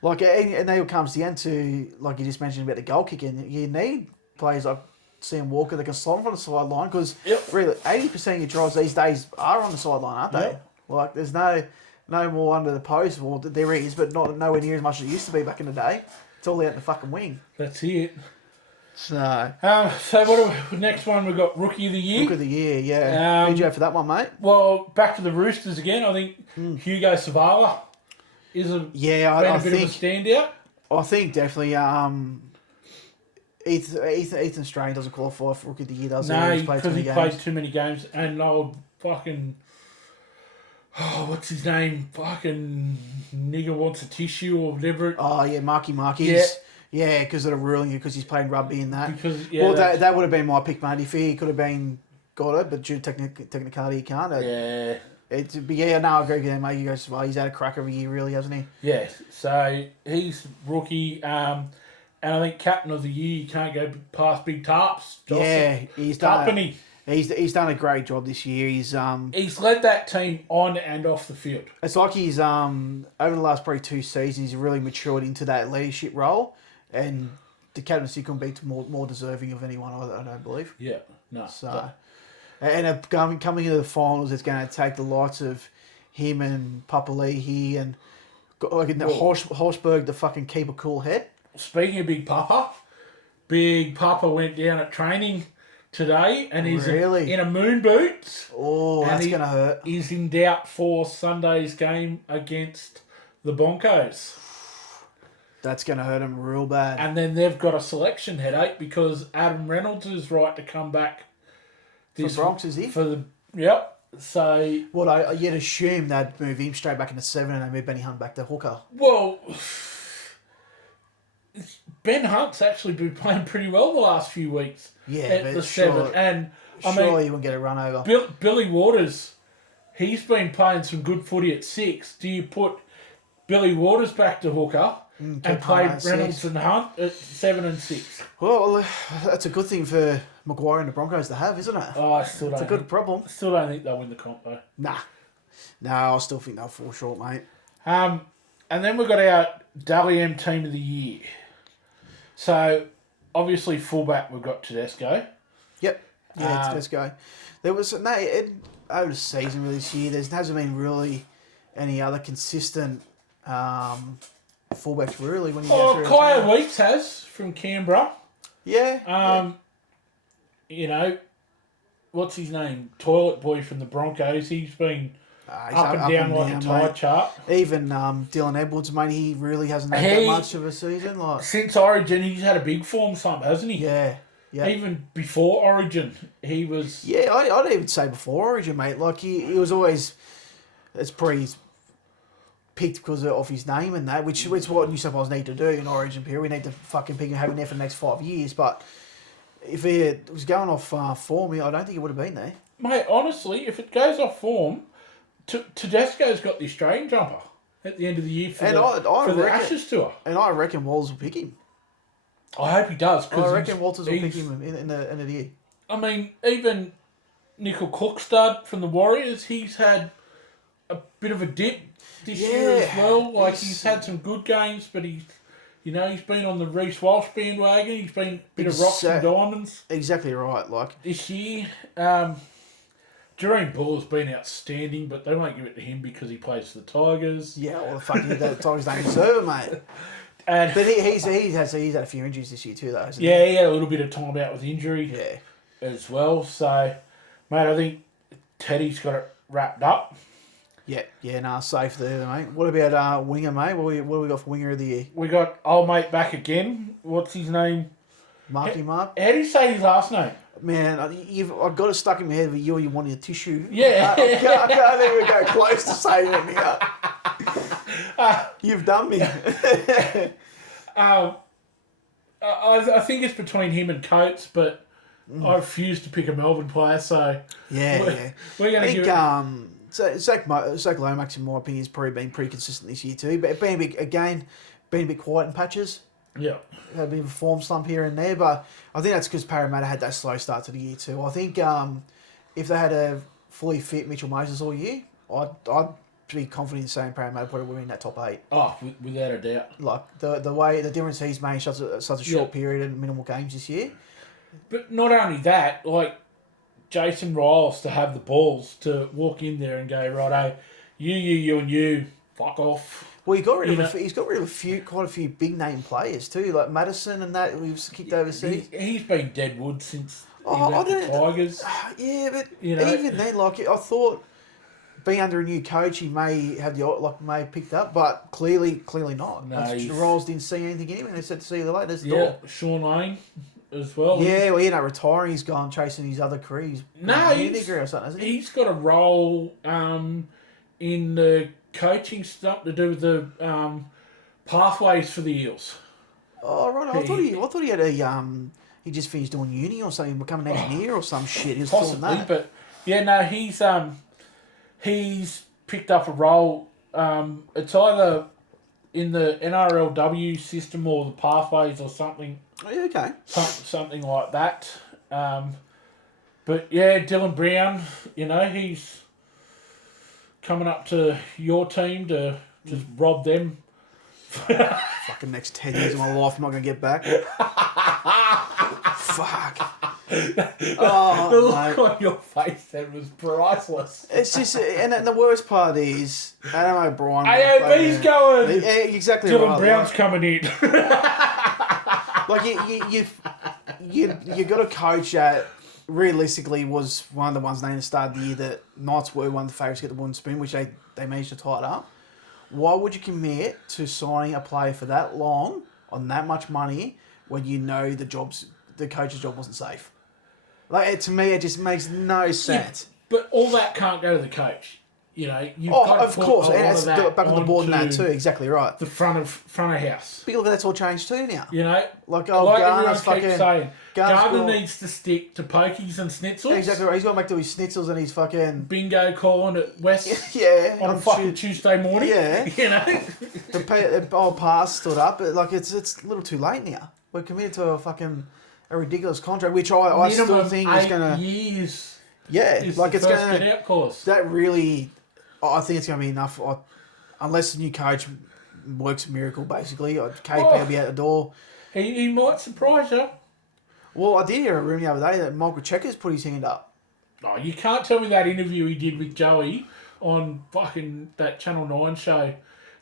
Like, and then it comes down to, like you just mentioned about the goal kicking, you need players like Sam Walker that can slide from the sideline because really 80% of your tries these days are on the sideline, aren't they? Yep. Like, there's no more under the post. Well, there is, but nowhere near as much as it used to be back in the day. It's all out in the fucking wing. That's it. So what next one we've got Rookie of the Year. Rookie of the Year, yeah. Who'd you have for that one, mate? Well, back to the Roosters again. I think Hugo Savala is a bit of a standout. I think definitely Ethan Strain doesn't qualify for Rookie of the Year, does he? No, because he played too many games. And old fucking... Oh, what's his name? Fucking nigger wants a tissue or whatever. Oh, yeah, Marky. Yeah. Yeah, because of the ruling, because he's playing rugby and that. Well, that would have been my pick, mate. If he could have got it, but due to technicality, he can't. I agree with him, mate. He goes, well, he's had a crack every year, really, hasn't he? Yeah, so he's rookie. And I think captain of the year, you can't go past Big Tarps. He's done a great job this year. He's led that team on and off the field. It's like he's over the last probably 2 seasons, he's really matured into that leadership role. And the captaincy couldn't be more deserving of anyone, I don't believe. Yeah, no. So, and coming into the finals, it's going to take the likes of him and Papali'i and Horsberg to fucking keep a cool head. Speaking of Big Papa went down at training today and he's in a moon boot. Oh, that's going to hurt. He's in doubt for Sunday's game against the Broncos. That's going to hurt him real bad. And then they've got a selection headache because Adam Reynolds is right to come back. For Bronx, is he? So... You'd assume they'd move him straight back into 7 and they move Benny Hunt back to hooker. Well, Ben Hunt's actually been playing pretty well the last few weeks. Yeah, at the 7. And surely he wouldn't get a run over. Billy Waters, he's been playing some good footy at 6. Do you put Billy Waters back to hooker and play Reynolds and Hunt at 7 and 6? Well, that's a good thing for Maguire and the Broncos to have, isn't it? Oh, it's a good problem. I still don't think they'll win the comp, though. Nah. No, I still think they'll fall short, mate. And then we've got our Dally M Team of the Year. So, obviously, fullback, we've got Tedesco. Yep. Yeah, let's go. There was over the season really this year. There hasn't been really any other consistent fullbacks really when you go through. Kaya Weeks has from Canberra. Yeah. You know, what's his name? Toilet Boy from the Broncos. He's been up and down like a tire chart. Even Dylan Edwards, mate, he really hasn't had that much of a season. Like since Origin, he's had a big form slump, hasn't he? Yeah. Even before Origin, he was... Yeah, I'd even say before Origin, mate. Like, he was always... It's pretty picked because of his name and that, which is what New South Wales need to do in Origin period. We need to fucking pick and have him there for the next 5 years. But if he was going off form, I don't think he would have been there. Mate, honestly, if it goes off form, Tedesco's got the Australian jumper at the end of the year for the Ashes tour. And I reckon Walters will pick him. I hope he does. I reckon Walters will pick him in the end of the year. I mean, even Nickel Cookstad from the Warriors, he's had a bit of a dip this year as well. Like, he's had some good games, but he's been on the Reece Walsh bandwagon. He's been a bit of rocks and diamonds. Exactly right. Like this year, Jerome Ball's been outstanding, but they won't give it to him because he plays for the Tigers. Yeah, well, the fuck, the Tigers don't deserve it, mate. But he's had a few injuries this year too, though, hasn't he? Yeah, he had a little bit of time out with injury as well. So, mate, I think Teddy's got it wrapped up. Yeah, safe there, mate. What about winger, mate? What do we got for winger of the year? We got old mate back again. What's his name? Marky Mark. How do you say his last name? Man, I've got it stuck in my head with you wanting a tissue. Yeah. I can't even go close to saying it here. You've done me. I think it's between him and Coates, but I refuse to pick a Melbourne player, so we're going to give it... Zach Lomax, in my opinion, has probably been pretty consistent this year too, but been a bit quiet in patches. Yeah. Had a bit of a form slump here and there, but I think that's because Parramatta had that slow start to the year too. I think if they had a fully fit Mitchell Moses all year, I'd be confident in saying Parramatta probably would win that top 8. Oh, without a doubt. Like the difference he's made in such a short period and minimal games this year. But not only that, like Jason Riles to have the balls to walk in there and go, righto, you and you, fuck off. Well, he's got rid of quite a few big name players too, like Madison and that we've kicked overseas. He's been deadwood since he left the Tigers. Yeah, but even then, like I thought, being under a new coach, he may have picked up, but clearly not. No, Riles didn't see anything in him, and they said to see you later. There's the door. Sean Lane as well. Yeah, well, he ended up retiring. He's gone chasing his other careers. Degree or something, hasn't he? He's got a role in the coaching stuff to do with the pathways for the Eels. Oh right, I thought he had a he just finished doing uni or something, become an engineer or some shit. He was possibly, doing that. But yeah, no, he's picked up a role. It's either in the NRLW system or the pathways or something. Oh, yeah, okay. Something like that. But yeah, Dylan Brown, he's coming up to your team to just rob them. Fucking next 10 years of my life, I'm not going to get back. Fuck. The look on your face then was priceless. It's just, and the worst part is, Adam O'Brien. AOB's going. Yeah, exactly. Dylan Brown's coming in. Like you got a coach that realistically was one of the ones named at the start of the year that Knights were one of the favourites to get the wooden spoon, which they managed to tie it up. Why would you commit to signing a player for that long on that much money when you know the coach's job wasn't safe? Like, to me, it just makes no sense. Yeah, but all that can't go to the coach. You've got to of course, and it's back on the board in that too. Exactly right. The front of house. But look, that's all changed too now. Like Garner's everyone keeps saying, Gardner got, needs to stick to pokies and schnitzels. Exactly right. He's got to make do his schnitzels and his fucking bingo calling at West. On a fucking Tuesday morning. Yeah. The old pass stood up, but like it's a little too late now. We're committed to a ridiculous contract, which I still think is going to years. Yeah, like it's going to. Course. That really, I think it's going to be enough. Unless the new coach works a miracle, basically, KP will be out the door. He might surprise you. Well, I did hear a rumour the other day that Michael Checkers put his hand up. Oh, you can't tell me that interview he did with Joey on fucking that Channel 9 show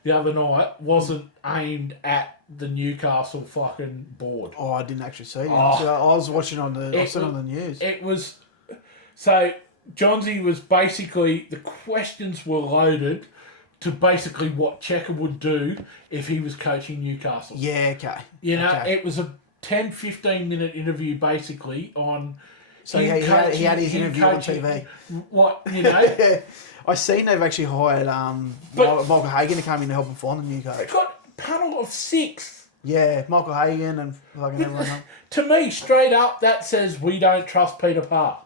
the other night wasn't aimed at the Newcastle fucking board. Oh, I didn't actually see it. I was watching on the. I saw it on the news. It was so Johnsy was basically the questions were loaded to basically what Checker would do if he was coaching Newcastle. Yeah, okay. You know, it was a 10, 15-minute interview basically on. So he had his interview on TV. What, you know? I seen they've actually hired Michael Hagan to come in to help him find the new coach. They've got a panel of 6. Yeah, Michael Hagan and fucking everyone else. To me, straight up, that says we don't trust Peter Parr.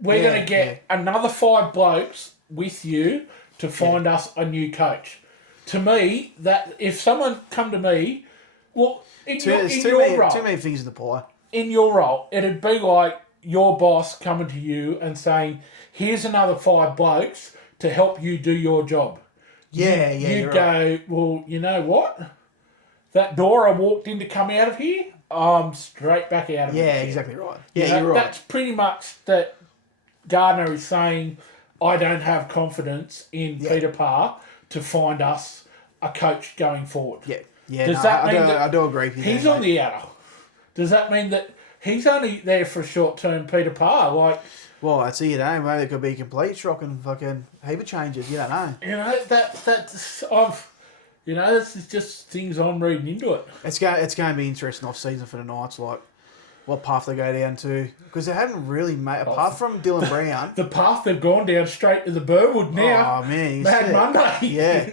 We're going to get another 5 blokes with you to find us a new coach. To me, that if someone come to me, well, in your role, too many things in the pie. In your role, it'd be like your boss coming to you and saying, here's another 5 blokes to help you do your job. You go, right. Well, you know what? That door I walked in to come out of here, I'm straight back out of here. Yeah, exactly right. Yeah, you're right. That's pretty much that Gardner is saying, I don't have confidence in Peter Parr to find us a coach going forward. Yeah. Does that mean I do agree with you. He's on the outer. Does that mean that he's only there for a short term, Peter Parr? Like, well, that's it. Maybe it could be a complete shock and fucking heap of changes. You don't know. You know this is just things I'm reading into it. It's going to be interesting off season for the Knights. Like what path they go down to, because they haven't really made apart from Dylan Brown. The path they've gone down straight to the Burwood now. Oh man, Mad Monday. Yeah.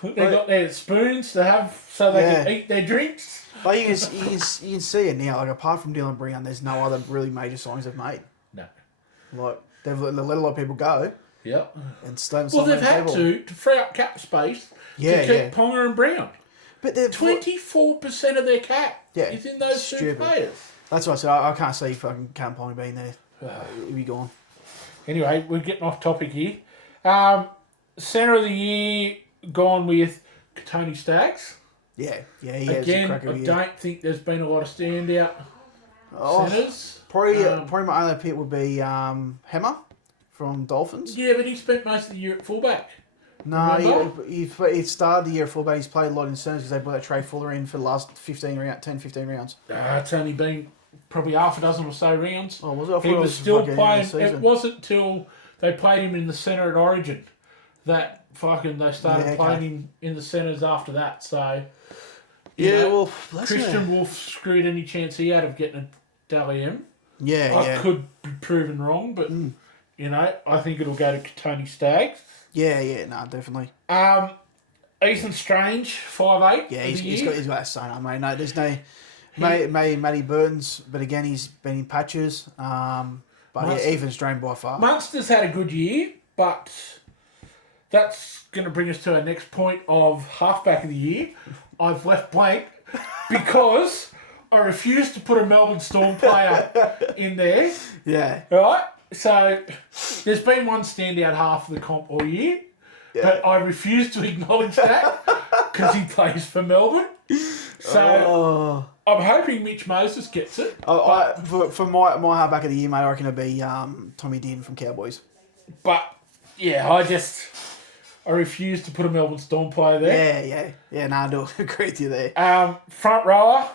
They got their spoons to have so they can eat their drinks. But you can see it now. Like apart from Dylan Brown, there's no other really major signings they've made. No. Like they've let a lot of people go. Yep. And they've had to free up cap space to keep Ponga and Brown. But 24% of their cap is in those 2 players. That's what I said. I can't see fucking Cam Ponga being there. He'll be gone. Anyway, we're getting off topic here. Centre of the year gone with Tony Staggs. Yeah, he again, has a I don't think there's been a lot of standout centres. Probably my only pick would be Hammer from Dolphins. Yeah, but he spent most of the year at fullback. No, he started the year at fullback. He's played a lot in centres because they brought Trey Fuller in for the last 15 rounds. It's only been probably half a dozen or so rounds. Oh, was it? He was still playing. It wasn't till they played him in the centre at Origin that they started playing him in the centres after that. So Christian Wolf screwed any chance he had of getting a Dally M. I could be proven wrong, but I think it'll go to Tony Staggs. No, definitely. Ethan Strange, 5'8". Yeah, he's got that sonar, mate. No, there's no Matty Burton's, but again he's been in patches. Ethan Strange by far. Munster's had a good year, but that's going to bring us to our next point of halfback of the year. I've left blank because I refuse to put a Melbourne Storm player in there. Yeah. Right? So, there's been one standout half of the comp all year, but I refuse to acknowledge that because he plays for Melbourne. So, I'm hoping Mitch Moses gets it. For my halfback of the year, mate, I reckon it'll be Tommy Dean from Cowboys. But, I refuse to put a Melbourne Storm player there. Yeah, no, I do agree with you there. Front rower,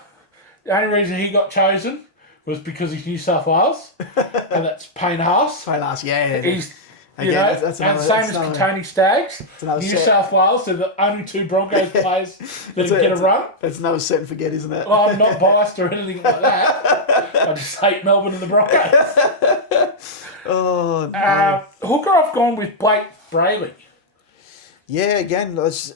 the only reason he got chosen was because he's New South Wales, and that's Payne Haas. Payne Haas, yeah. He's, that's another, and same as Tony Staggs. New South Wales, they're the only 2 Broncos players that get a run. That's another set and forget, isn't it? Well, I'm not biased or anything like that. I just hate Melbourne and the Broncos. No. Hooker, I've gone with Blake Brayley. Yeah, again, it's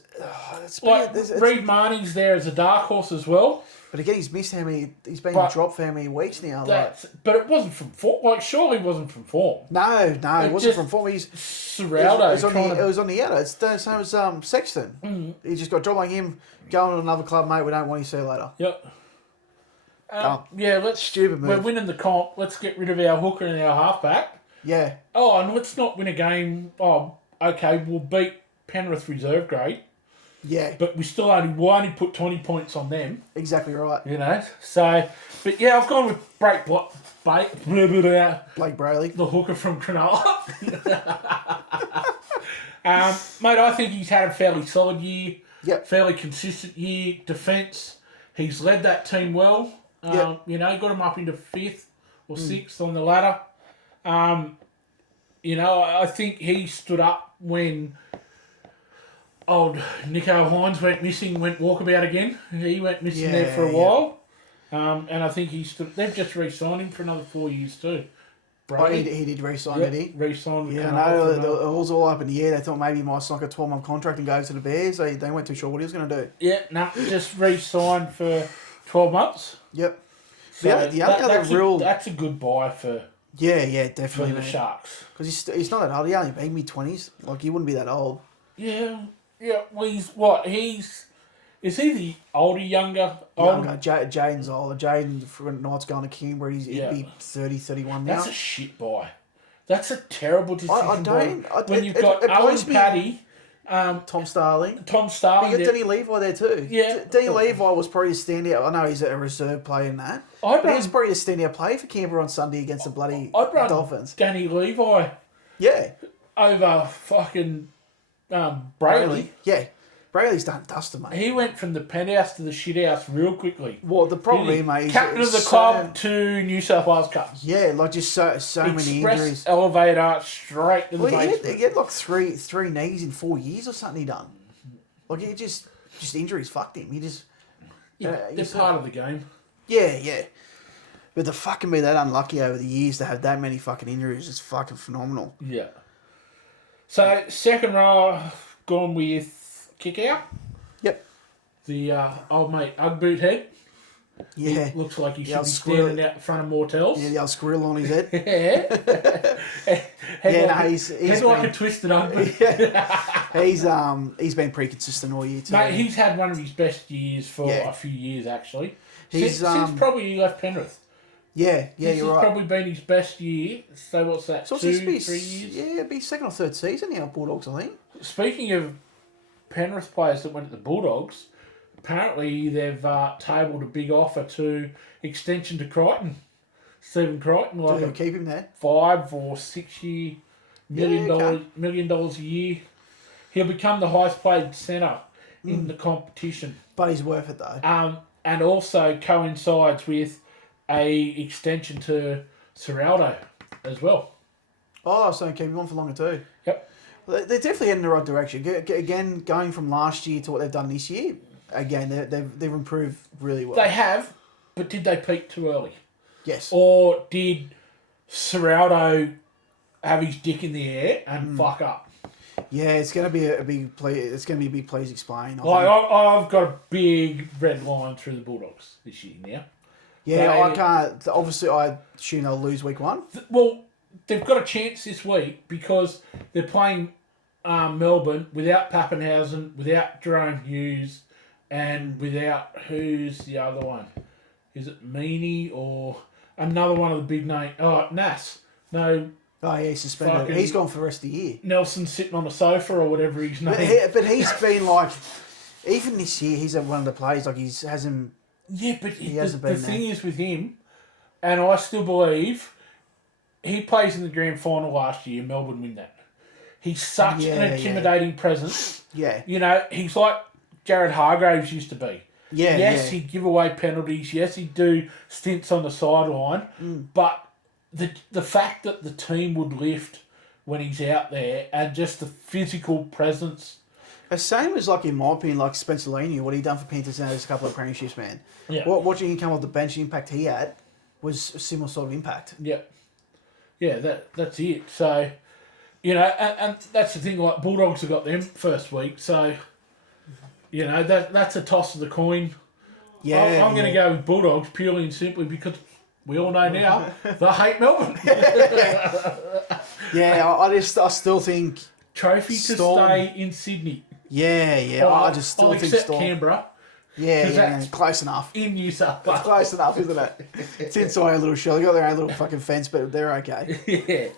Reid Marning's there as a dark horse as well. But again, he's missed he's been dropped for how many weeks now. But it wasn't from form. Surely it wasn't from form. No, it wasn't from form. He's Serraldo. It was on the outer. It's the same as Sexton. Mm-hmm. He just got dropped like him, going to another club, mate. We don't want you to see you later. Yep. Stupid move. We're winning the comp. Let's get rid of our hooker and our halfback. Yeah. Oh, and let's not win a game. Oh, okay, we'll beat Penrith reserve grade. Yeah. But we'll only put 20 points on them. Exactly right. You know? So, but yeah, I've gone with Blake Brayley. The hooker from Cronulla. Mate, I think he's had a fairly solid year. Yep. Fairly consistent year. Defence, he's led that team well. Yep. You know, got him up into 5th or 6th on the ladder. You know, I think he stood up when old Nico Hines went walkabout again. He went missing there for a while. And I think they've just re-signed him for another 4 years too. He did re-sign, did he? Re-signed. Yeah, I know. It was all up in the air. They thought maybe he might sign a 12-month contract and go to the Bears. They weren't too sure what he was going to do. Yeah, just re-signed for 12 months. Yep. So that's a good buy for... Yeah, definitely. For the Sharks. Because he's not that old. He only been mid-20s. Like, he wouldn't be that old. Yeah. Well, he's what? Is he the older, younger? Jaden's older. Jaden, for Knights going to Canberra, he'd be 30, 31 now. That's a shit buy. That's a terrible decision. When you've got Owen Paddy, Tom Starling. You got Denny Levi there too. Yeah. Denny Levi was probably a standout. I know he's a reserve player in that. He's probably a standout player for Canberra on Sunday against the bloody Dolphins. Danny Levi. Yeah. Over fucking Brayley. Yeah. Brayley's done dusted, mate. He went from the penthouse to the shithouse real quickly. Well, the problem is, mate, captain of the club to New South Wales Cup. Yeah, like just so many injuries. Elevator straight to the basement. He had like three knees in 4 years or something. He done. Like he just injuries fucked him. He just they're part of the game. Yeah. But to fucking be that unlucky over the years to have that many fucking injuries is fucking phenomenal. Yeah. So second row, gone with Kick Out. Yep. The old mate Ugboot head. Yeah. He looks like he should be standing out in front of Mortels. Yeah, the old squirrel on his head. He's like a twisted Ugboot. Yeah. He's been pretty consistent all year too. Mate, he's had one of his best years for a few years actually. Since probably he left Penrith. Yeah, you're right. This has probably been his best year. So what's that, so 3 years? Yeah, it'd be second or third season now, Bulldogs, I think. Speaking of Penrith players that went to the Bulldogs, apparently they've tabled a big offer to extension to Crichton. Stephen Crichton, like keep him there. 5 or 6 year $1 million a year. He'll become the highest paid centre in the competition. But he's worth it though. And also coincides with a extension to Serraldo as well. Oh, so keep him on for longer too. Yep. They're definitely heading in the right direction. Again, going from last year to what they've done this year, again, they've improved really well. They have, but did they peak too early? Yes. Or did Serraldo have his dick in the air and fuck up? Yeah, it's going to be a big please explain. I've got a big red line through the Bulldogs this year now. Yeah, I can't. Obviously, I assume they'll lose week 1. Well, they've got a chance this week because they're playing Melbourne without Pappenhausen, without Jerome Hughes, and without, who's the other one? Is it Meany or another one of the big name? Oh, Nass. No. Oh, yeah, he's suspended. He's gone for the rest of the year. Nelson's sitting on the sofa or whatever his name. But he's been like, even this year, he's one of the players, like he hasn't. Yeah, but the thing is with him, and I still believe, he plays in the grand final last year, Melbourne win that. He's such an intimidating presence. Yeah. You know, he's like Jared Hargraves used to be. Yeah. Yes, he'd give away penalties. Yes, he'd do stints on the sideline. But the fact that the team would lift when he's out there and just the physical presence. The same as, like, in my opinion, like Spencer Leniu, what he done for Panthers now, there's a couple of premierships, man. Yeah. Watching him come off the bench, the impact he had was a similar sort of impact. Yeah. Yeah, that's it. So, you know, and that's the thing, like, Bulldogs have got them first week, so, you know, that's a toss of the coin. Yeah. I'm going to go with Bulldogs purely and simply because we all know now they hate Melbourne. Yeah, I still think... Trophy Storm. to stay in Sydney. Yeah. I just still think Storm. Canberra. Yeah, close enough. In New South Wales. It's close enough, isn't it? It's inside a little shell. They got their own little fucking fence, but they're okay. Yeah.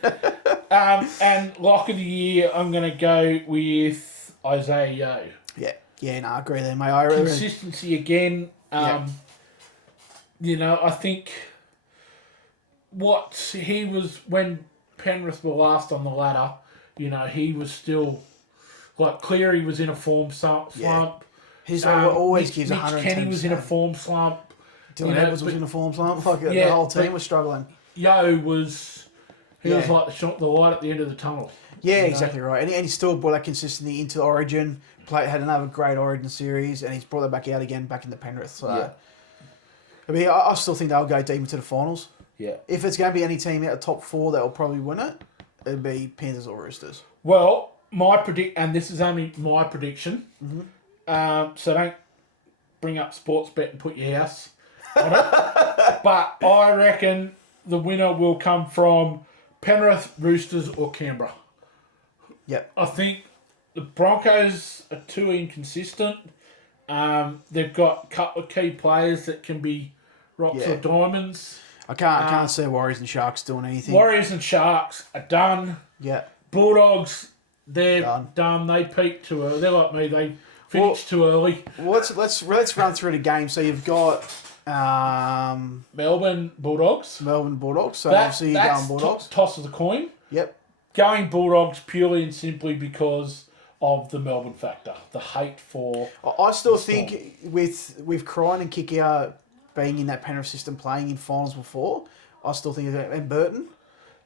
And lock of the year, I'm going to go with Isaiah Yeo. Yeah. Yeah, no, I agree there, mate. I really... Consistency again. You know, I think what he was when Penrith were last on the ladder, you know, he was still like Cleary was in a form slump. Yeah. He's always gives Mitch 110%. Kenny was in a form slump. Dylan Edwards was in a form slump. Fuck it, the whole team was struggling. Yo was like the light at the end of the tunnel. Yeah, exactly right. And he still brought that consistency into Origin. Had another great Origin series, and he's brought that back out again, back into Penrith. So, I mean, I still think they'll go deep into the finals. Yeah. If it's going to be any team out of the top 4 that will probably win it, it'd be Panthers or Roosters. Well, and this is only my prediction. Mm-hmm. So don't bring up sports bet and put your house on it. But I reckon the winner will come from Penrith, Roosters, or Canberra. Yep. I think the Broncos are too inconsistent. They've got a couple of key players that can be rocks or diamonds. I can't see Warriors and Sharks doing anything. Warriors and Sharks are done. Yeah. Bulldogs, they're done. They peaked too early. They're like me. They finished too early. Well, let's run through the game. So you've got Melbourne Bulldogs. So obviously you're going Bulldogs. Toss of the coin. Yep. Going Bulldogs purely and simply because of the Melbourne factor, the hate for. I still think with Crine and Kickout being in that Penrith system, playing in finals before, I still think and Burton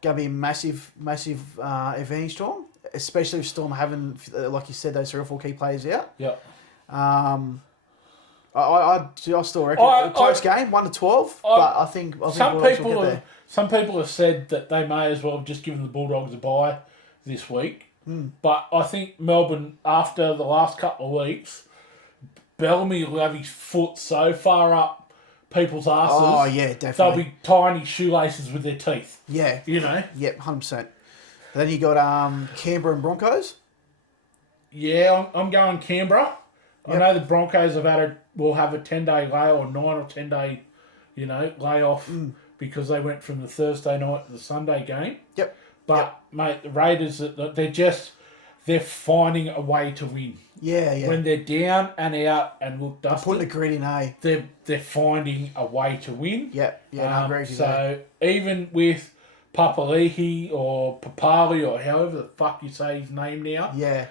going to be a massive advantage to them, especially with Storm having, like you said, those 3 or 4 key players out. Yeah. I still reckon a close game, 1-12, but I think Bulldogs will get there. Some people have said that they may as well have just given the Bulldogs a bye this week. But I think Melbourne, after the last couple of weeks, Bellamy will have his foot so far up people's asses. Oh, yeah, definitely. They'll be tying his shoelaces with their teeth. Yeah. You know? Yep, 100%. Then you got Canberra and Broncos. Yeah, I'm going Canberra. Yep. I know the Broncos will have a 10-day lay or 9 or 10-day, layoff because they went from the Thursday night to the Sunday game. Yep. But, mate, the Raiders, they're finding a way to win. Yeah. When they're down and out and look dusty. Putting the grit in, eh? They're finding a way to win. Yep. Yeah, I agree with you there. So, even with Papali'i or Papali or however the fuck you say his name now. Yeah.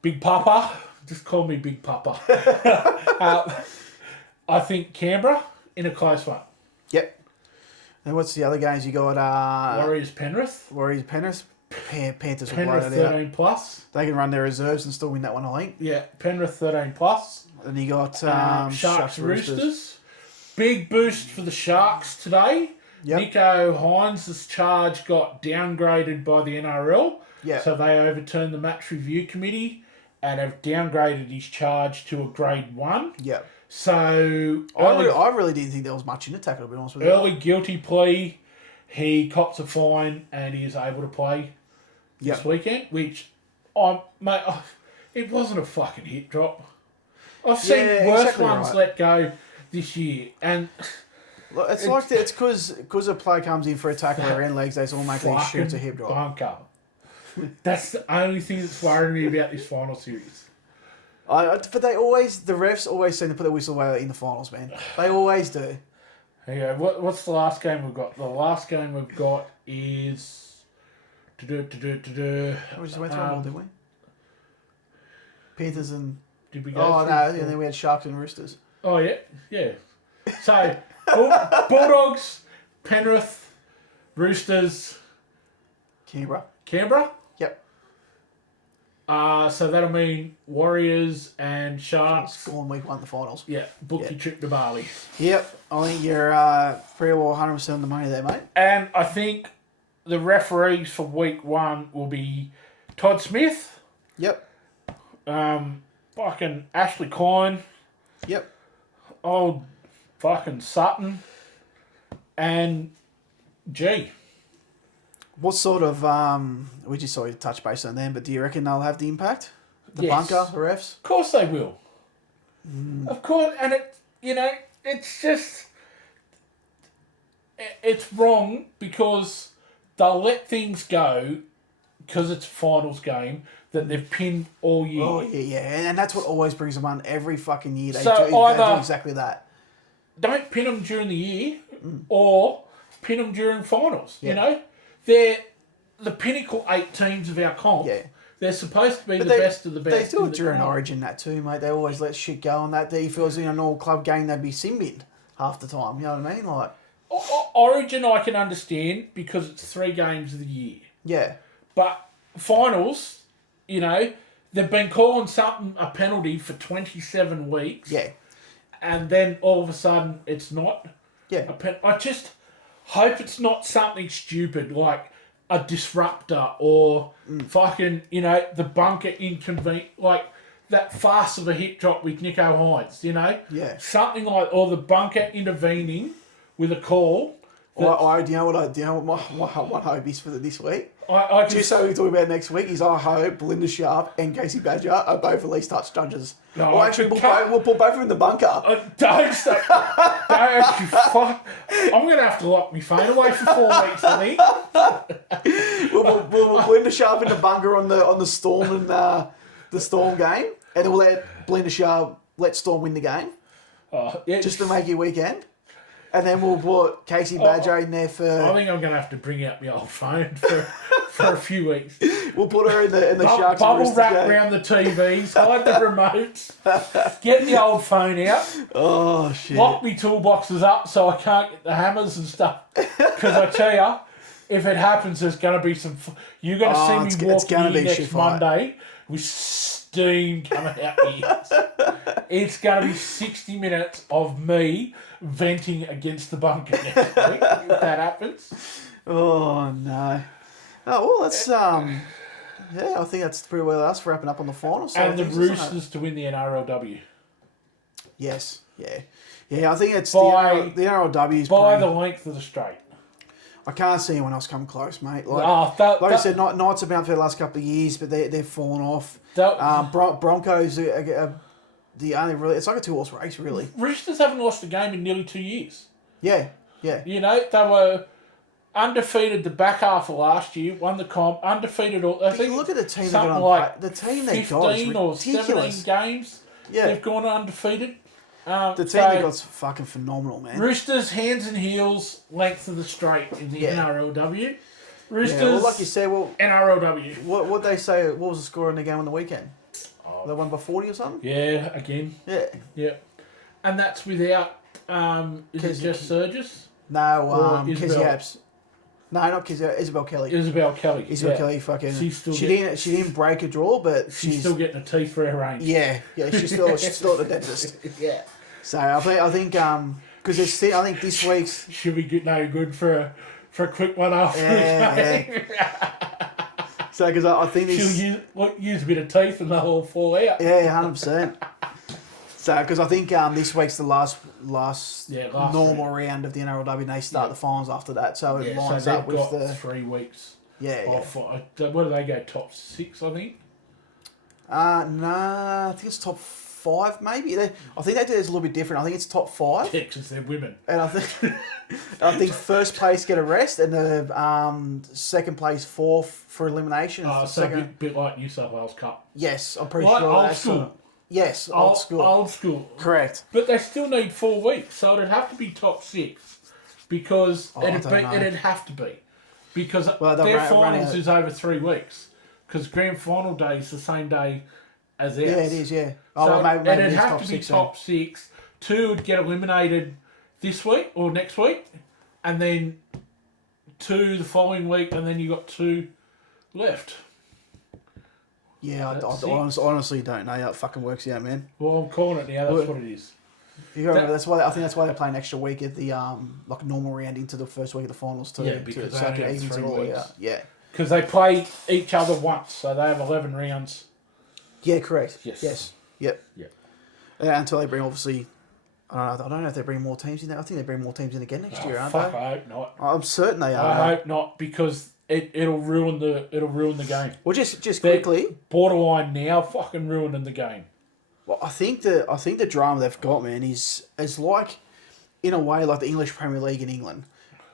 Big Papa. Just call me Big Papa. I think Canberra in a close one. Yep. And what's the other games you got? Warriors Penrith. Panthers will Penrith 13 plus. They can run their reserves and still win that one, I think. Yeah, Penrith 13 plus. And you got Sharks Roosters. Big boost for the Sharks today. Yep. Nico Hines' charge got downgraded by the NRL. Yep. So they overturned the match review committee and have downgraded his charge to a grade 1. Yep. So I really didn't think there was much in the tackle, to be honest with you. Early guilty plea, he cops a fine and he is able to play this weekend, which it wasn't a fucking hit drop. I've seen worse ones let go this year, and it's because a player comes in for a tackle around legs, they automatically shoot a hip drop. Bunker. That's the only thing that's worrying me about this final series. But the refs always seem to put the whistle away in the finals, man. They always do. Okay, what's the last game we've got? The last game we've got is... We just went through them all, didn't we? Panthers and... Did we go and then we had Sharks and Roosters. Oh, yeah. So, Bulldogs, Penrith, Roosters... Canberra. Yep. So that'll mean Warriors and Sharks. Gone week 1 the finals. Yeah, book your trip to Bali. Yep, I think you're pretty well 100% on the money there, mate. And I think the referees for week 1 will be Todd Smith. Yep. Fucking Ashley Klein. Yep. Old fucking Sutton. And G. What sort of, we just saw you touch base on them, but do you reckon they'll have the impact? The bunker, the refs? Of course they will. Of course, and it's just, it's wrong because they'll let things go because it's a finals game that they've pinned all year. Oh, yeah. And that's what always brings them on every fucking year. They So do exactly that. Don't pin them during the year or pin them during finals. Yeah. You know? They're the pinnacle 8 teams of our comp. Yeah. They're supposed to be the best of the best. They do it during Origin, that too, mate. They always let shit go on that. If it was in an all-club game, they'd be sin-binned half the time. You know what I mean? Like, Origin I can understand because it's 3 games of the year. yeah. But finals, you know, they've been calling something a penalty for 27 weeks. Yeah. And then all of a sudden it's not. Yeah. I just hope it's not something stupid like a disruptor or fucking, you know, the bunker inconvenient, like that fast of a hit drop with Nico Hines, you know? Yeah. Something like, or the bunker intervening with a call. Do you know what my hope is for this week? I Just so we can talk about next week is I hope Belinda Sharp and Casey Badger are both at least touch judges. No, well, actually, we'll put both of them in the bunker. Don't say, don't actually fuck. I'm going to have to lock my phone away for 4 weeks, I think. We'll put Belinda Sharp in the bunker on the Storm and the Storm game, and we'll let Belinda Sharp let Storm win the game, just to make your weekend. And then we'll put Casey Badger in there for... I think I'm going to have to bring out my old phone for a few weeks. We'll put her in the Sharks. Bubble wrap around the TVs, hide the remotes, get the old phone out. Oh, shit. Lock me toolboxes up so I can't get the hammers and stuff. Because I tell you, if it happens, there's going to be some... You're going to see me walking in next Monday with steam coming out my ears. It's going to be 60 minutes of me venting against the bunker next week, if that happens. Oh, no. Oh, well, that's... yeah, I think that's pretty well us wrapping up on the final. And the Roosters to win the NRLW. Yes, yeah. Yeah, I think it's the NRLW is by the length of the straight. I can't see anyone else come close, mate. Like I said, Knights have been up for the last couple of years, but they've fallen off. Broncos are the only really... It's like a 2-horse race, really. Roosters haven't lost a game in nearly 2 years. Yeah, yeah. You know, they were undefeated the back half of last year, won the comp, undefeated all... I think look at the team something they got like the team they got is or ridiculous. 17 games. Yeah. They've gone undefeated. The team they got's fucking phenomenal, man. Roosters, hands and heels, length of the straight in the NRLW. Roosters, well, like you said, NRLW. What they say? What was the score in the game on the weekend? They won by 40 or something. Yeah, again. Yeah. And that's without. Is it just Surges? No, Kizzy Apps. No, not Kizzy. Isabel Kelly. Isabel Kelly, Kelly, fucking. She didn't break a draw, but she's still getting a teeth for her range. Yeah, she's still at the dentist. Yeah. So I think because I think this week's should be good for a quick one after. Yeah. So because I think she'll use a bit of teeth and they'll all fall out. Yeah, 100%. So because I think this week's the last normal round of the NRLW, and they start the finals after that. So it lines up with the 3 weeks. Yeah. What do they go? Top 6, I think. Nah, I think it's top 5 maybe. I think they do this a little bit different. I think it's top 5. Yeah, because they're women. And I think first place get a rest, and the second place for elimination. So a bit like New South Wales Cup. Yes, I'm pretty sure. Old school. Yes, old school. Old school. Correct. But they still need 4 weeks, so it'd have to be top 6 because it'd have to be because their finals is over 3 weeks because grand final day is the same day as ours. Yeah, it is. Yeah. So it'd have to be top 6. 2 would get eliminated this week or next week, and then 2 the following week, and then you got 2 left. Yeah, I honestly don't know how it fucking works out, man. Well, I'm calling it now. That's what it is. You remember, I think that's why they play an extra week at the like normal round into the first week of the finals too. Yeah, because so they only have 3 weeks. Yeah. Because they play each other once, so they have 11 rounds. Yeah, correct. Yes. Yep. Yeah, until they bring obviously. I don't know if they bring more teams in there. I think they bring more teams in again next year, aren't they? I hope not. I'm certain they are. I hope not because it'll ruin the game. Well, just quickly, borderline now, fucking ruining the game. Well, I think the drama they've got, man, is like in a way like the English Premier League in England.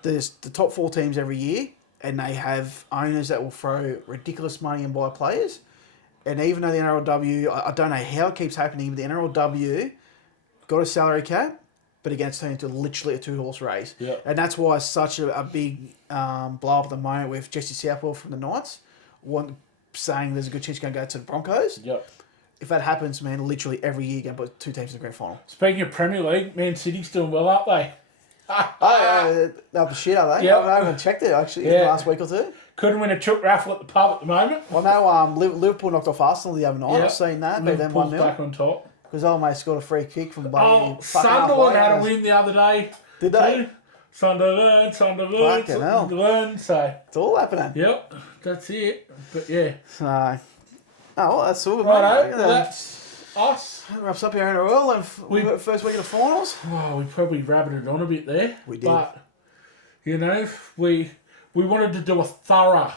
There's the top 4 teams every year, and they have owners that will throw ridiculous money and buy players. And even though the NRLW, I don't know how it keeps happening, but the NRLW got a salary cap, but against turned into literally a 2-horse race. Yep. And that's why it's such a big blow up at the moment with Jesse Southwell from the Knights saying there's a good chance he's going to go to the Broncos. Yep. If that happens, man, literally every year you're going to put 2 teams in the grand final. Speaking of Premier League, Man City's doing well, aren't they? They're up the shit, are they? Yep. I haven't checked it, actually, in the last week or two. Couldn't win a chook raffle at the pub at the moment. I know Liverpool knocked off Arsenal the other night. I've seen that. Beat them 1-0. Back on top. Because old mate scored a free kick from Sunderland had a win the other day. Did they? Sunderland. Fucking hell. So It's all happening. Yep, that's it. But yeah. So, well, that's all. Righto, that's us. That wraps up our NRL and first week of the finals. Oh, we probably rabbited on a bit there. We did. But, we wanted to do a thorough.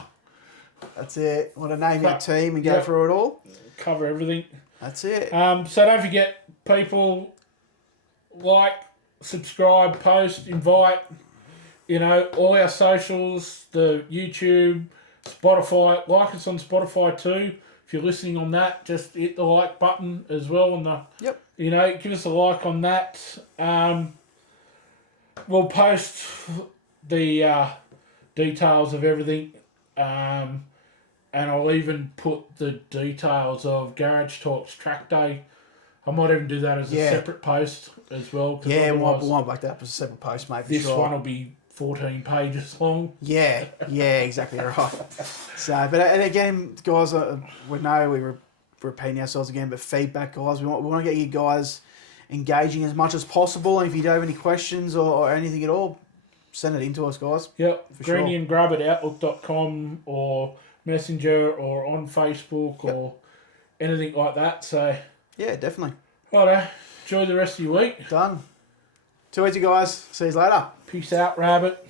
That's it. Want to name your team and go through it all? Cover everything. That's it. So don't forget, people, like, subscribe, post, invite, all our socials, the YouTube, Spotify. Like us on Spotify too. If you're listening on that, just hit the like button as well. Give us a like on that. We'll post the details of everything. And I'll even put the details of Garage Talks Track Day. I might even do that as a separate post as well. Yeah, we might back that up as a separate post, mate. This one will be 14 pages long. Yeah, exactly right. So, but again, guys, we know we're repeating ourselves again, but feedback, guys. We want to get you guys engaging as much as possible. And if you do have any questions or anything at all, send it in to us, guys. Yep, Greeny and Grub at outlook.com or Messenger or on Facebook or anything like that. So yeah, definitely. Righto. Enjoy the rest of your week. Done. Too easy, guys. See you later. Peace out, rabbit.